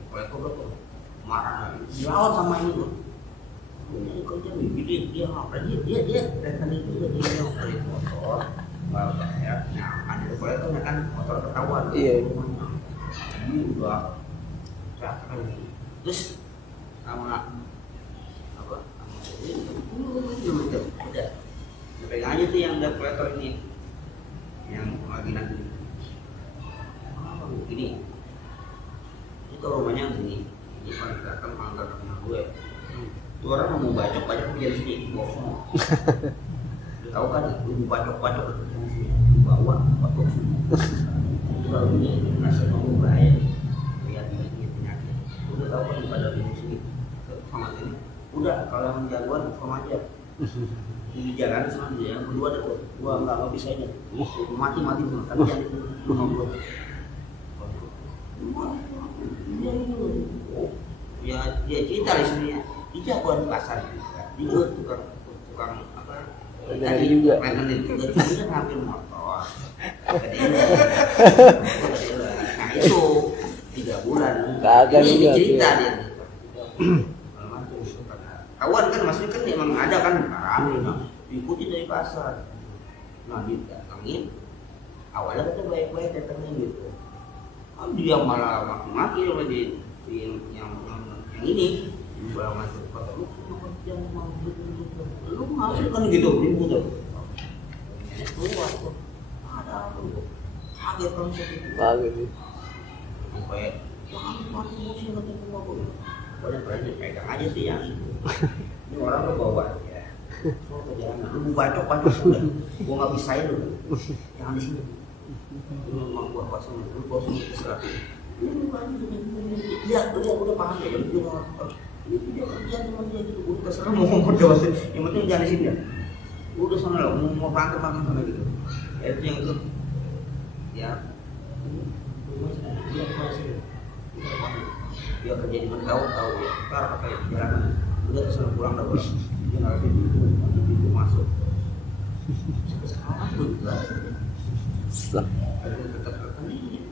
kalau itu tuh marah dilawan sama ini tuh ini kerja begini dia apa dia datang itu dia balik motor bawa bayar nyaman itu kalau itu kan motor ketahuan Iya. ini udah cakap terus sama apa sama ini udah pegang aja tuh yang udah kolektor ini yang lagi nanti gini, itu rumahnya gini, ini kontrakan mangga rumah gue. Itu orang mau bacok dia di sini, bohong. Tahu kan, lu bacok di sini, bawa bacok semua. Itu kalau ini nasi mau bahaya, lihat ini penyakit. Udah tahu kan pada di sini, sama ini. Udah kalau yang jagoan sama aja. Di jalan sama dia, yang kedua ada tuh, gua nggak bisa ini, mati semua, tapi jangan itu rumah gua. Ya dia cerita di sini ya, dia jagoan pasar, dia tukang apa? Tadi juga, dia ngambil motor, nah itu 3 bulan, ini cerita dia. Kawan kan maksudnya kan memang ada kan barang diikuti dari pasar. Nah didatangin, awalnya kita baik-baik datangin gitu. Dia malah maki-maki sama di yang ini malah masuk kata lu yang mau lu ngasih kan gitu ribut tuh. Keluar tuh ada lu kaget kan segitu. Kaget nih. Sampai jangan mati musim ketemu aku. Pokoknya pegang aja sih yang itu. Ini orang lo bawa ya. So perjalanan, lu bacok sudah. Gua nggak bisain lu. Jangan di sini. Lu mau gua kosong, lu kosong terserah. Lihat udah paham ya. Ini dia kerja cuma dia gitu. Udah terserah mau ngomong doang. Yang penting jangan di sini ya. Udah sana lo mau bangkit sana gitu. Ya itu yang itu. Ya. Dia masih. Dia kerja di mana tahu ya. Ntar pakai perjalanan. Udah terserah pulang dah pulang. Dia nggak ada pintu masuk. Sampai sekarang tuh juga. Ada tetap ini.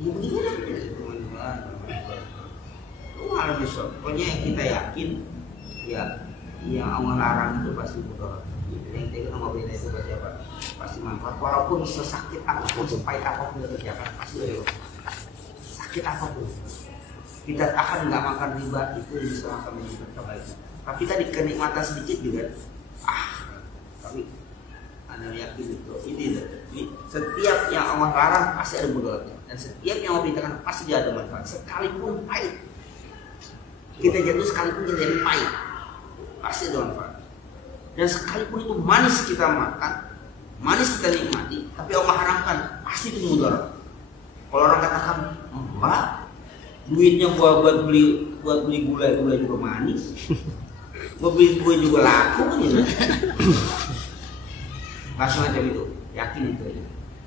Yang begitu lah teman-teman. Lu malah besok. Pokoknya yang kita yakin ya yang Allah larang itu pasti mudarat. Yang kita mau beda itu pasti apa? Pasti manfaat. Walaupun sesakit apapun, sepahit apapun yang kerjakan pasti ada. Sakit apapun. Kita tahan nggak makan riba itu bisa makan kebaikan. Tapi tadi kenikmatan sedikit juga. Tapi Anda yakin itu ini setiap yang Allah larang pasti ada mudaratnya dan setiap yang Allah perintahkan pasti dia ada manfaat. Sekalipun pahit, kita jatuh sekalipun kita jadi pahit, pasti ada manfaat. Dan sekalipun itu manis kita makan, manis kita nikmati, tapi Allah haramkan pasti itu mudarat. Kalau orang katakan, Mbak, duitnya buat beli gula juga manis, buat beli kue juga laku kan gitu. Nggak semacam itu, yakin itu aja.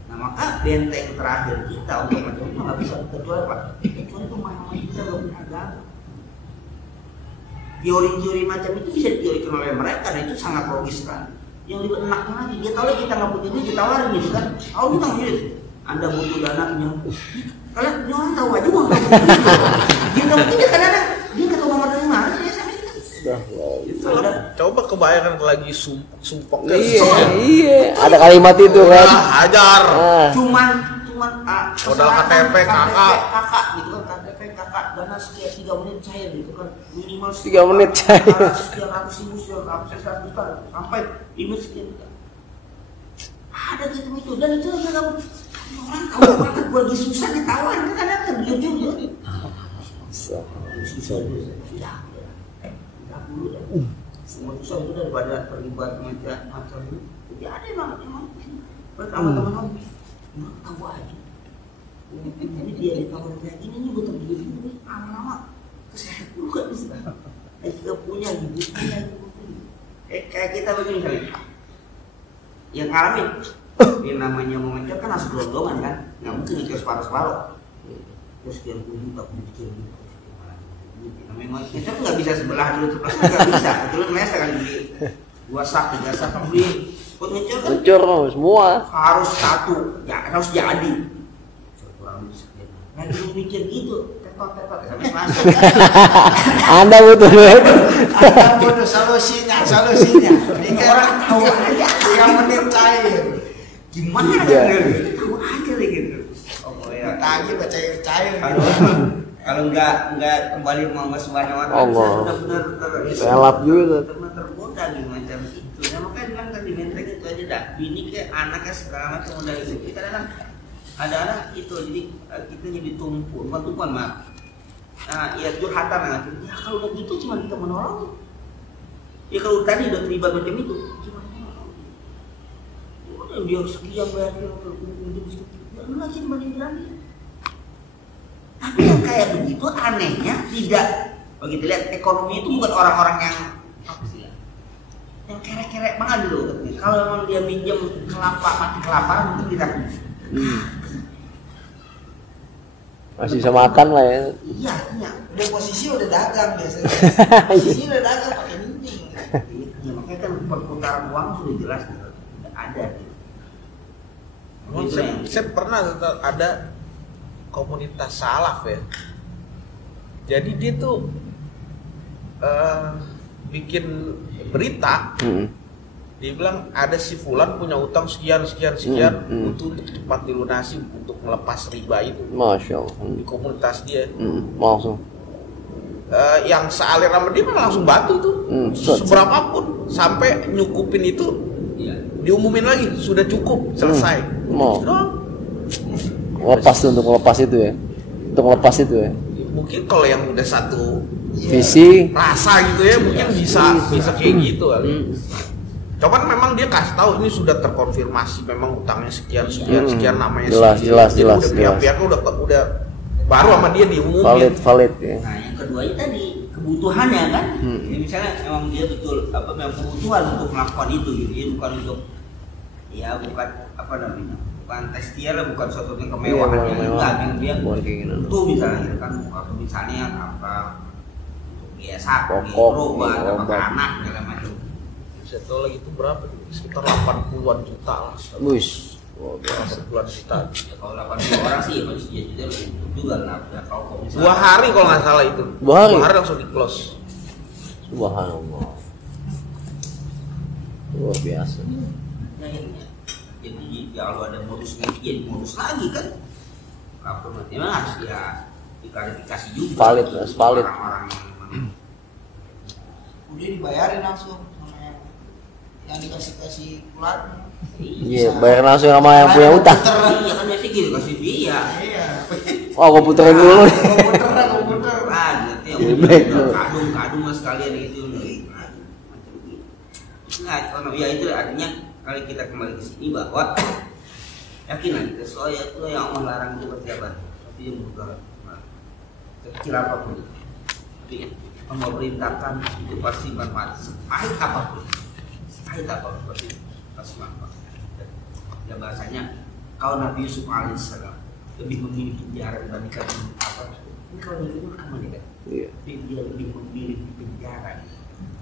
Nah maka benteng terakhir kita untuk macam itu nggak bisa kecuali apa? Kecuali pemahaman kita belum punya agama. Teori-teori macam itu bisa diteorikan oleh mereka dan itu sangat logis kan. Yang lebih enak lagi, dia tahu kita nggak punya duit ditawarin gitu kan. Oh kita nggak punya, Anda butuh dana punya. Kalian orang tahu aja uang kamu. Dia nggak mungkin dia kadang-kadang dia ketemu nomor dari mana dia sampai situ. Coba kebayangkan lagi sumpok Iya, ada kalimat itu kan. Hajar. Cuman modal KTP kakak gitu kan, KTP kakak dana sekian 3 menit cair gitu kan, minimal 3 menit cair. Sekian ratus ribu, sekian juta sampai limit sekian juta. Ada gitu itu dan itu orang tahu banget gua lagi susah ditawarin kan kadang-kadang dia juga. Susah semua susah itu daripada terlibat macam itu. Jadi ada emang pertama teman-teman tahu aja. Jadi dia ditawarin kayak gini nih gue tergigit ini lama-lama kesehatan juga bisa. Kita punya buktinya kayak kita begini kali. Yang ngalamin yang namanya mau ngecor kan harus gelondongan kan, nggak mungkin ngecor separuh-separuh. Terus sekian puluh juta, sekian juta. Memang itu nggak bisa sebelah dulu nggak bisa dulu mesa kali beli 2 sak 3 sak beli buat ngecor kan semua harus satu ya harus jadi nah dulu mikir gitu tetot sampai masuk Anda butuh duit Anda butuh solusinya ini orang tahu aja 3 menit cair gimana kan tahu aja gitu tadi cair kalau nggak kembali sama Subhanahu wa Allah benar-benar relap juga tergoda gitu macam itu. Nah makanya bilang tadi benteng itu aja dah. Bini kayak anaknya segala macam udah itu. Kita kadang ada anak itu, jadi kita jadi bukan tumpuan maaf. Nah, ya curhatan lah. Ya kalau udah gitu cuma kita menolong. Ya kalau tadi udah terlibat macam itu, gimana menolong? Udah dia sekian bayar dia untuk sekian, lu lagi dibanding dia. Tapi yang kayak begitu anehnya tidak. Begitu lihat ekonomi itu bukan orang-orang yang apa sih ya? Yang kerek-kerek banget dulu. Kalau memang dia minjem kelapa mati kelaparan mungkin kita. Masih bisa makan lah ya. Iya, udah posisi udah dagang biasanya. Posisi udah dagang pakai minjem. Ya, makanya kan perputaran uang sudah jelas tidak ada. Saya pernah ada komunitas salaf ya. Jadi dia tuh bikin berita. Dia bilang ada si fulan punya utang sekian butuh untuk cepat dilunasi untuk melepas riba itu. Masya Allah. Di komunitas dia. Langsung. Yang sealir sama dia langsung bantu tuh. Seberapapun sampai nyukupin itu diumumin lagi sudah cukup selesai. Lepas tuh untuk melepas itu ya. Untuk melepas itu ya. Mungkin kalau yang udah satu visi rasa gitu ya mungkin bisa kayak gitu kali. Cuman memang dia kasih tahu ini sudah terkonfirmasi memang utangnya sekian namanya jelas. Pihak-pihaknya udah baru sama dia diumumin. Valid ya. Nah yang keduanya tadi kebutuhannya kan. Ya, misalnya memang dia betul memang kebutuhan untuk melakukan itu gitu. Jadi bukan untuk bukan apa namanya, bukan testier, bukan suatu yang kemewahan yang dia itu misalnya kan misalnya apa untuk sapi, obat, anak segala macam. Saya tahu lagi itu berapa? Sekitar 80-an juta lah. Wis. 80-an juta. Ya, kalau 80 orang sih masih juga lah. Ya, kalau 2 hari kalau nggak salah itu. 2 hari? 2 hari langsung di close. Subhanallah. Luar biasa. Ya, jadi kalau ada modusnya jadi modus lagi kan. Apa memang harus diklarifikasi juga. Valid. Orang-orang yang udah dibayarin langsung sama yang dikasih pulang. Iya, bayar langsung sama yang punya utang. Iya kan biasanya gitu kasih dia. Iya. Komputerin dulu. Komputer. Gitu yang kadung mas sekalian gitu. Nah, ya itu artinya kali kita kembali ke sini bahwa yakinlah kita soal itu yang Allah larang itu pasti apa? Tapi yang bukan kecil apapun. Tapi Allah perintahkan itu pasti manfaat sepahit apapun pasti manfaat. Ya bahasanya kalau Nabi Yusuf alaihissalam lebih memilih penjara dibandingkan apa? Ini kalau itu aman ya kan? Iya. Dia lebih memilih penjara.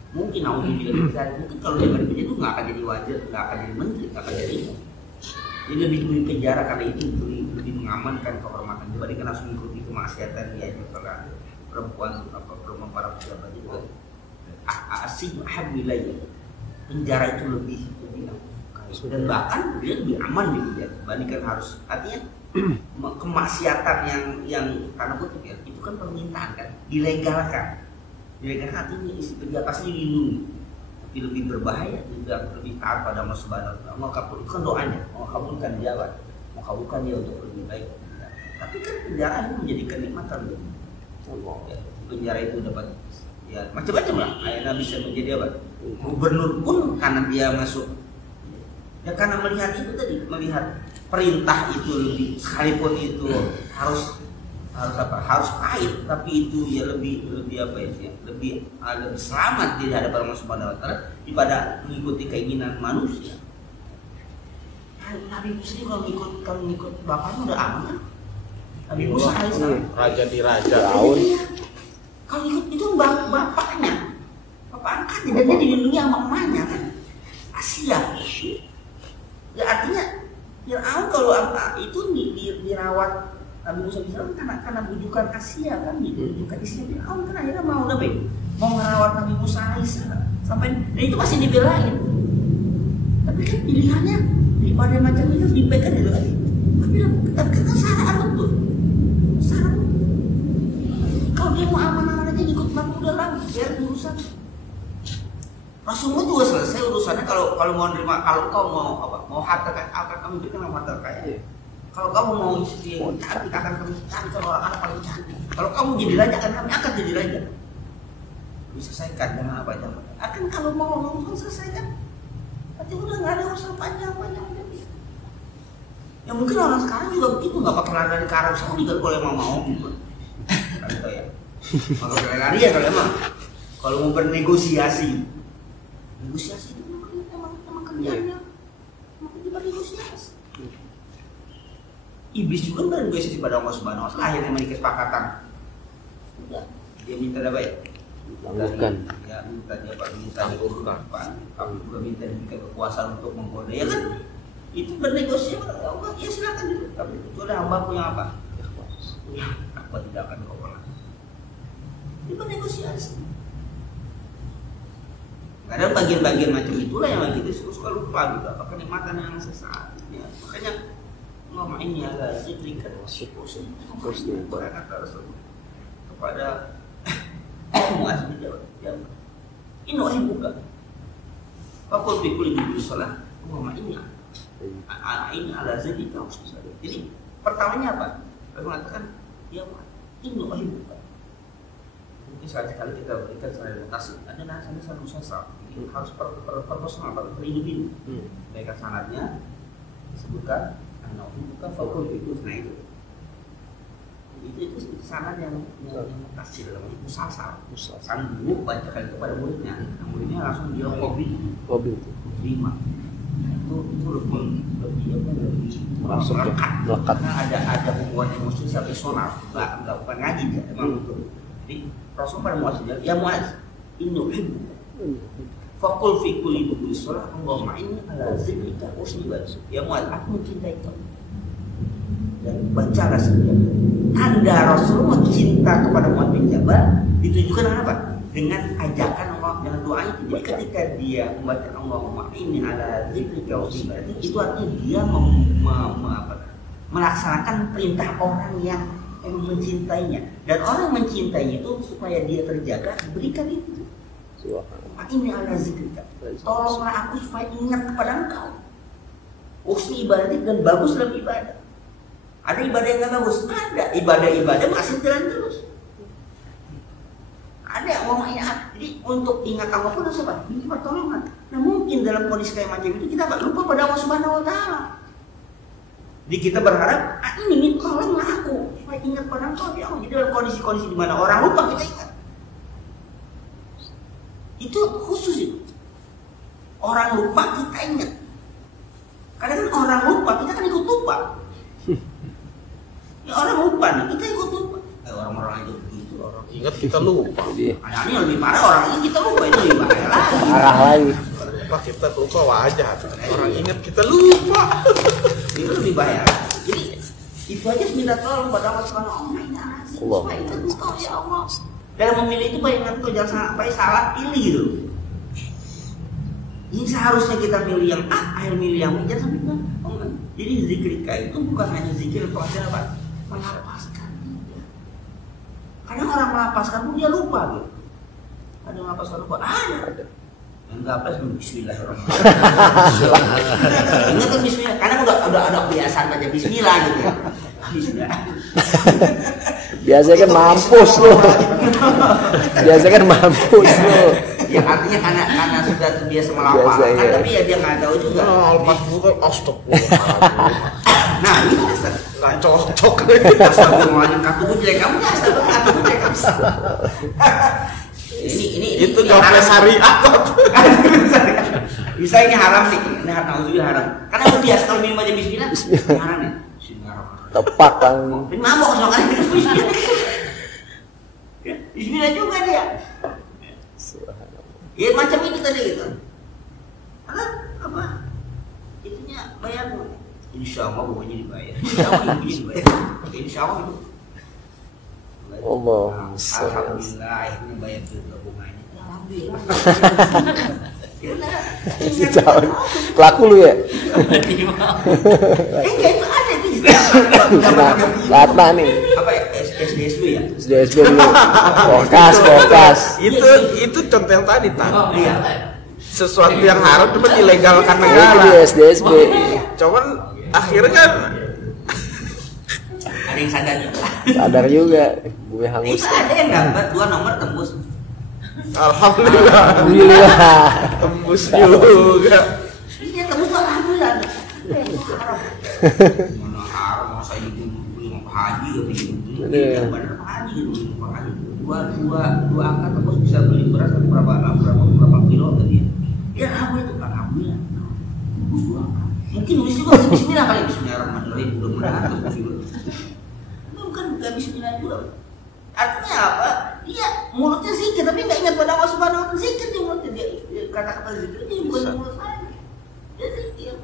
Mungkin aku bilang penjara, mungkin kalau dia di penjara itu nggak akan jadi wajar, nggak akan jadi menteri, nggak akan jadi. Dia lebih memilih penjara karena itu lebih mengamankan kehormatan dibandingkan langsung mengikuti kemaksiatan dia misalnya perempuan para pejabat itu kan asing alhamdulillah penjara itu lebih dan bahkan dia lebih aman di penjara dibandingkan harus artinya kemaksiatan yang karena kutip ya itu kan permintaan kan dilegalkan artinya isi penjara pasti dilindungi tapi lebih berbahaya juga lebih taat pada Allah Subhanahu wa taala. Mau kabul itu kan doanya mau kabulkan dia mau kabulkan dia untuk lebih baik tapi kan penjara itu menjadi kenikmatan ya, penjara itu dapat ya macam-macam lah akhirnya bisa menjadi apa gubernur pun karena dia masuk ya karena melihat itu tadi melihat perintah itu lebih sekalipun itu harus pahit tapi itu ya lebih apa ya lebih selamat di hadapan Allah Subhanahu wa taala daripada mengikuti keinginan manusia. Nabi Musa kalau ngikut bapaknya udah aman kan? Nabi Musa alaihissalam raja di raja kalau ikut itu bapaknya bapak angkatnya dan dia dilindungi sama emaknya kan Asia ya artinya Fir'aun kalau itu dirawat Nabi Musa alaihissalam karena bujukan Asia kan bujukan istri Fir'aun kan akhirnya mau merawat Nabi Musa alaihissalam sampai dan itu masih dibelain tapi kan pilihannya daripada macam itu dipegang itu kan tapi kan salah betul kalau dia mau aman-aman aja ikut Nabi udah lah biar urusan Rasulullah juga selesai urusannya kalau mau nerima kalau kau mau harta kaya akan kami berikan harta kaya Kalau kamu mau istri yang cantik akan kami cari orang anak paling cantik. Kalau kamu jadi raja kami akan jadi raja. Diselesaikan dengan apa aja. Akan kalau mau ngomong selesaikan. Berarti udah nggak ada urusan panjang-panjang. Ya mungkin orang sekarang juga begitu, nggak pakai lari ke Arab Saudi kalau emang mau gitu. Kan gitu ya. Kalau lari ya kalau emang. Kalau mau bernegosiasi, negosiasi itu emang kerjanya. Emang kita bernegosiasi. Iblis juga bernegosiasi pada Allah Subhanahu Wa Taala, akhirnya memiliki kesepakatan. Udah, dia minta apa ya? Bukan. Ya minta dia apa? Minta diurutkan. Kamu juga minta diberikan kekuasaan untuk menggoda, ya kan? Itu bernegosiasi, ya silakan dulu. Tapi itu ada hambaku yang apa? Ya, apa tidak akan kau pernah? Itu bernegosiasi. Kadang bagian-bagian macam itulah yang kita suka lupa gitu. Apa kenikmatan yang sesaat? Ya, makanya ngomong ini agak sedikit posisi kata Rasul kepada Muaz bin Jabal. Ini wahai buka. Fakul fikul di sholat. Ngomong ini. Ini ala zadi kau susah. Jadi pertamanya apa? Rasul mengatakan ya ini wahai buka. Mungkin sekali-kali kita berikan sanadasi. Ada nasihatnya selalu sesat. Harus personal, terhidup ini. Mereka sanadnya disebutkan bukan fakul itu, nah itu sanad yang kasih dalam musasar dulu bacakan itu pada muridnya, nah, muridnya langsung dia kopi terima. Itu lebih melekat karena ada hubungan emosi personal, nggak bukan ngaji ya, emang betul. Jadi Rasul pada Muaz ya Muaz ini fakul fikul ibu sholat Allahumma inni ala zikrika usni wa ya Muaz aku mencintai kamu dan bacalah setiap tanda Rasul mencinta kepada Muaz bin Jabal ditujukan dengan apa? Dengan ajakan Allah dengan doa itu. Jadi ketika dia membaca Allahumma inni ala zikrika usni wa itu artinya dia melaksanakan perintah orang yang mencintainya, dan orang mencintainya itu supaya dia terjaga diberikan itu. Ini ala zikrika. Tolonglah aku supaya ingat kepada engkau. Usni ibadah dan bagus dalam ibadah. Ada ibadah yang nggak bagus, ada ibadah masih jalan terus. Ada yang ngomongnya, jadi untuk ingat Allah pun harus apa? Ini pertolongan. Nah mungkin dalam kondisi kayak macam itu kita nggak lupa pada Allah Subhanahu Wa Taala. Jadi kita berharap, ini tolonglah aku supaya ingat pada engkau ya Allah. Jadi dalam kondisi-kondisi di mana orang lupa kita ingat. Itu khusus itu. Orang lupa kita ingat. Kadang orang lupa kita kan ikut lupa. Ya orang lupa nih kita ikut lupa. Orang-orang itu begitu, orang Ingat kita lupa. Anaknya lebih parah, orang ingat kita lupa itu lebih parah lagi. Parah lagi. Lupa kita lupa wajar. Orang ingat kita lupa. Itu lebih bahaya. Jadi itu aja minta tolong pada Allah Subhanahu Wa Taala. Supaya ingat engkau ya Allah. Dalam memilih itu bayangkan kau jangan sampai salah pilih gitu. Ini seharusnya kita milih yang A, akhir milih yang B, jangan sampai kita. Jadi zikrika itu bukan hanya zikir pelajaran apa? Melepaskan dia. Kadang orang melepaskan pun dia lupa gitu. Ada yang melepaskan lupa, ada. Yang nggak apa sih Bismillahirrahmanirrahim. Ingat kan Bismillah, karena udah ada kebiasaan baca Bismillah gitu ya. Bismillah. Biasanya kan mampus lo. Biasanya kan mampus lo. Ya artinya karena sudah terbiasa melapalkan, iya. Tapi ya dia nggak tahu juga. Lepas bukan astagfirullah. Nah ini Ustaz, Nggak cocok. astagfirullahaladzim, katuku jelek kamu ya, katuku jelek kamu. Ini Itu gampang syariat. Bisa ini haram nih, ini haram. Karena udah biasa kalau minum aja Bismillah, ini haram nih. Tepak kan. Ini mabok sama kali Bismillah. Bismillah juga dia. Ya macam itu tadi gitu. Karena apa? Itunya bayar. Insya Allah pokoknya dibayar. Insya Allah dibayar. Insya Allah itu. Allah. Alhamdulillah akhirnya bayar juga bunganya. Alhamdulillah. Pelaku lu ya? Enggak itu ada itu juga. Latna nih. Apa SDSB ya? SDSB dulu. Fokas. Itu contoh yang tadi Oh iya. sesuatu yang haram cuma dilegalkan Itu negara. di SDSB. Cuman akhirnya kan ada yang sadar juga. Sadar juga, gue hangus. Itu ada yang dapat 2 nomor tembus. Alhamdulillah. Alhamdulillah. Tembus juga. Iya tembus tuh alhamdulillah. Mana haram masa itu beli mau haji gitu. Iya benar haji gitu mau haji. Dua angka tembus bisa beli beras berapa kilo tadi. Ya apa itu kan alhamdulillah. Tembus 2 angka. Mungkin nulis juga bismillah kali bismillahirrahmanirrahim mudah-mudahan tembus juga. Bukan bismillah juga. Artinya apa? Dia mulutnya zikir tapi nggak ingat pada Allah Subhanahu wa taala. Zikir di mulutnya dia kata-kata zikir dia bukan di mulut saya. Dia zikir.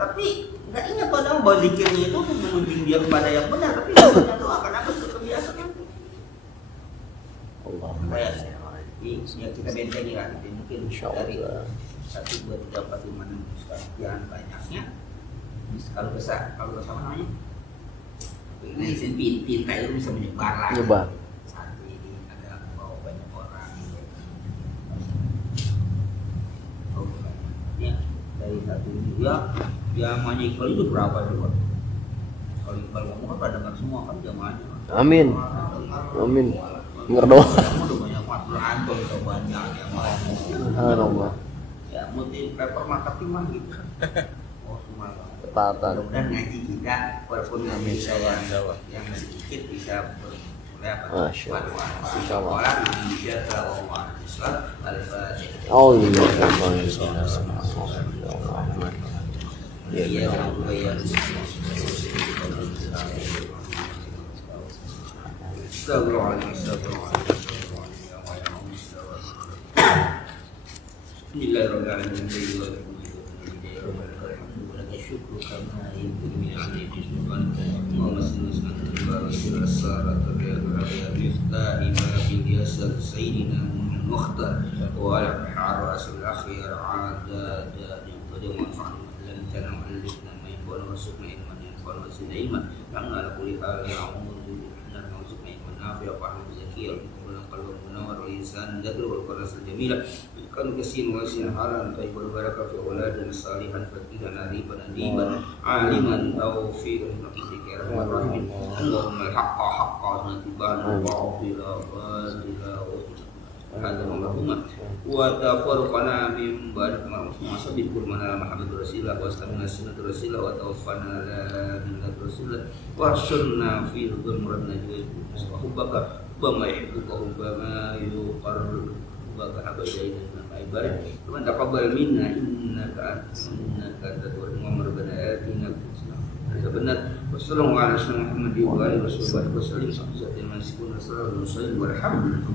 Tapi nggak ingat pada Allah bahwa zikirnya itu untuk menuju dia kepada yang benar, tapi mulutnya doa karena harus kebiasaan nanti. Allah. Ya kita bentengi lah mungkin dari 1, 2, 3, 4, 5, 6 sekian banyaknya. Kalau besar apa namanya? Ini isin pinta itu bisa menyebar lagi. Nyebar. Saat ini ada membawa banyak orang. Oh, ya dari satu dia jamaahnya Iqbal itu berapa coba? Kalau Iqbal ngomong kan pada dengar semua kan jamaahnya. Amin. Amin. Dengar doa. Udah banyak Anton itu banyak yang lain. Subhanallah. Ya multi paper marketing mah gitu. Oh semua. Ketatan. Mudah-mudahan ngaji kita walaupun nggak bisa yang sedikit bisa Masya Allah. Insya Allah. orang Indonesia kalau Islam Al-Fatihah. Oh iya. Iya, syukur karena itu demi Tuhan Muhammad sallallahu alaihi wasallam terlihat miftah ibadah biasa sayyidina Mukhtar wa al-haras al-akhir ada yang pada manfaat dan tanam alifna main bola masukna iman yang bola masukna iman karena ala kulli hal ya'mudu dan masukna iman nafi wa fahmu zakiyah kalau menawar lisan jadul wal qaras jamila kan kesin wasin halan taibul barakah fi dan salihan fatihan ariban adiban aliman taufiqan ikhtiar rahmin Allahumma haqqa haqqa natibana wa bila hadza Allahumma wa tafarqana min barik ma'asab kurmana Muhammad Rasulullah wa sallallahu alaihi Rasulullah wa tawaffana la ilaha Rasulullah wa sunna fi dhumran najwa wa hubbaka wa ma yuhibbuka wa ma yuqarribu wa habaina ibarat teman taqabbal minna innaka antal Muhammad rabbana atina benar wasallallahu ala Muhammad wa alihi wasallam sallallahu alaihi wasallam walhamdulillah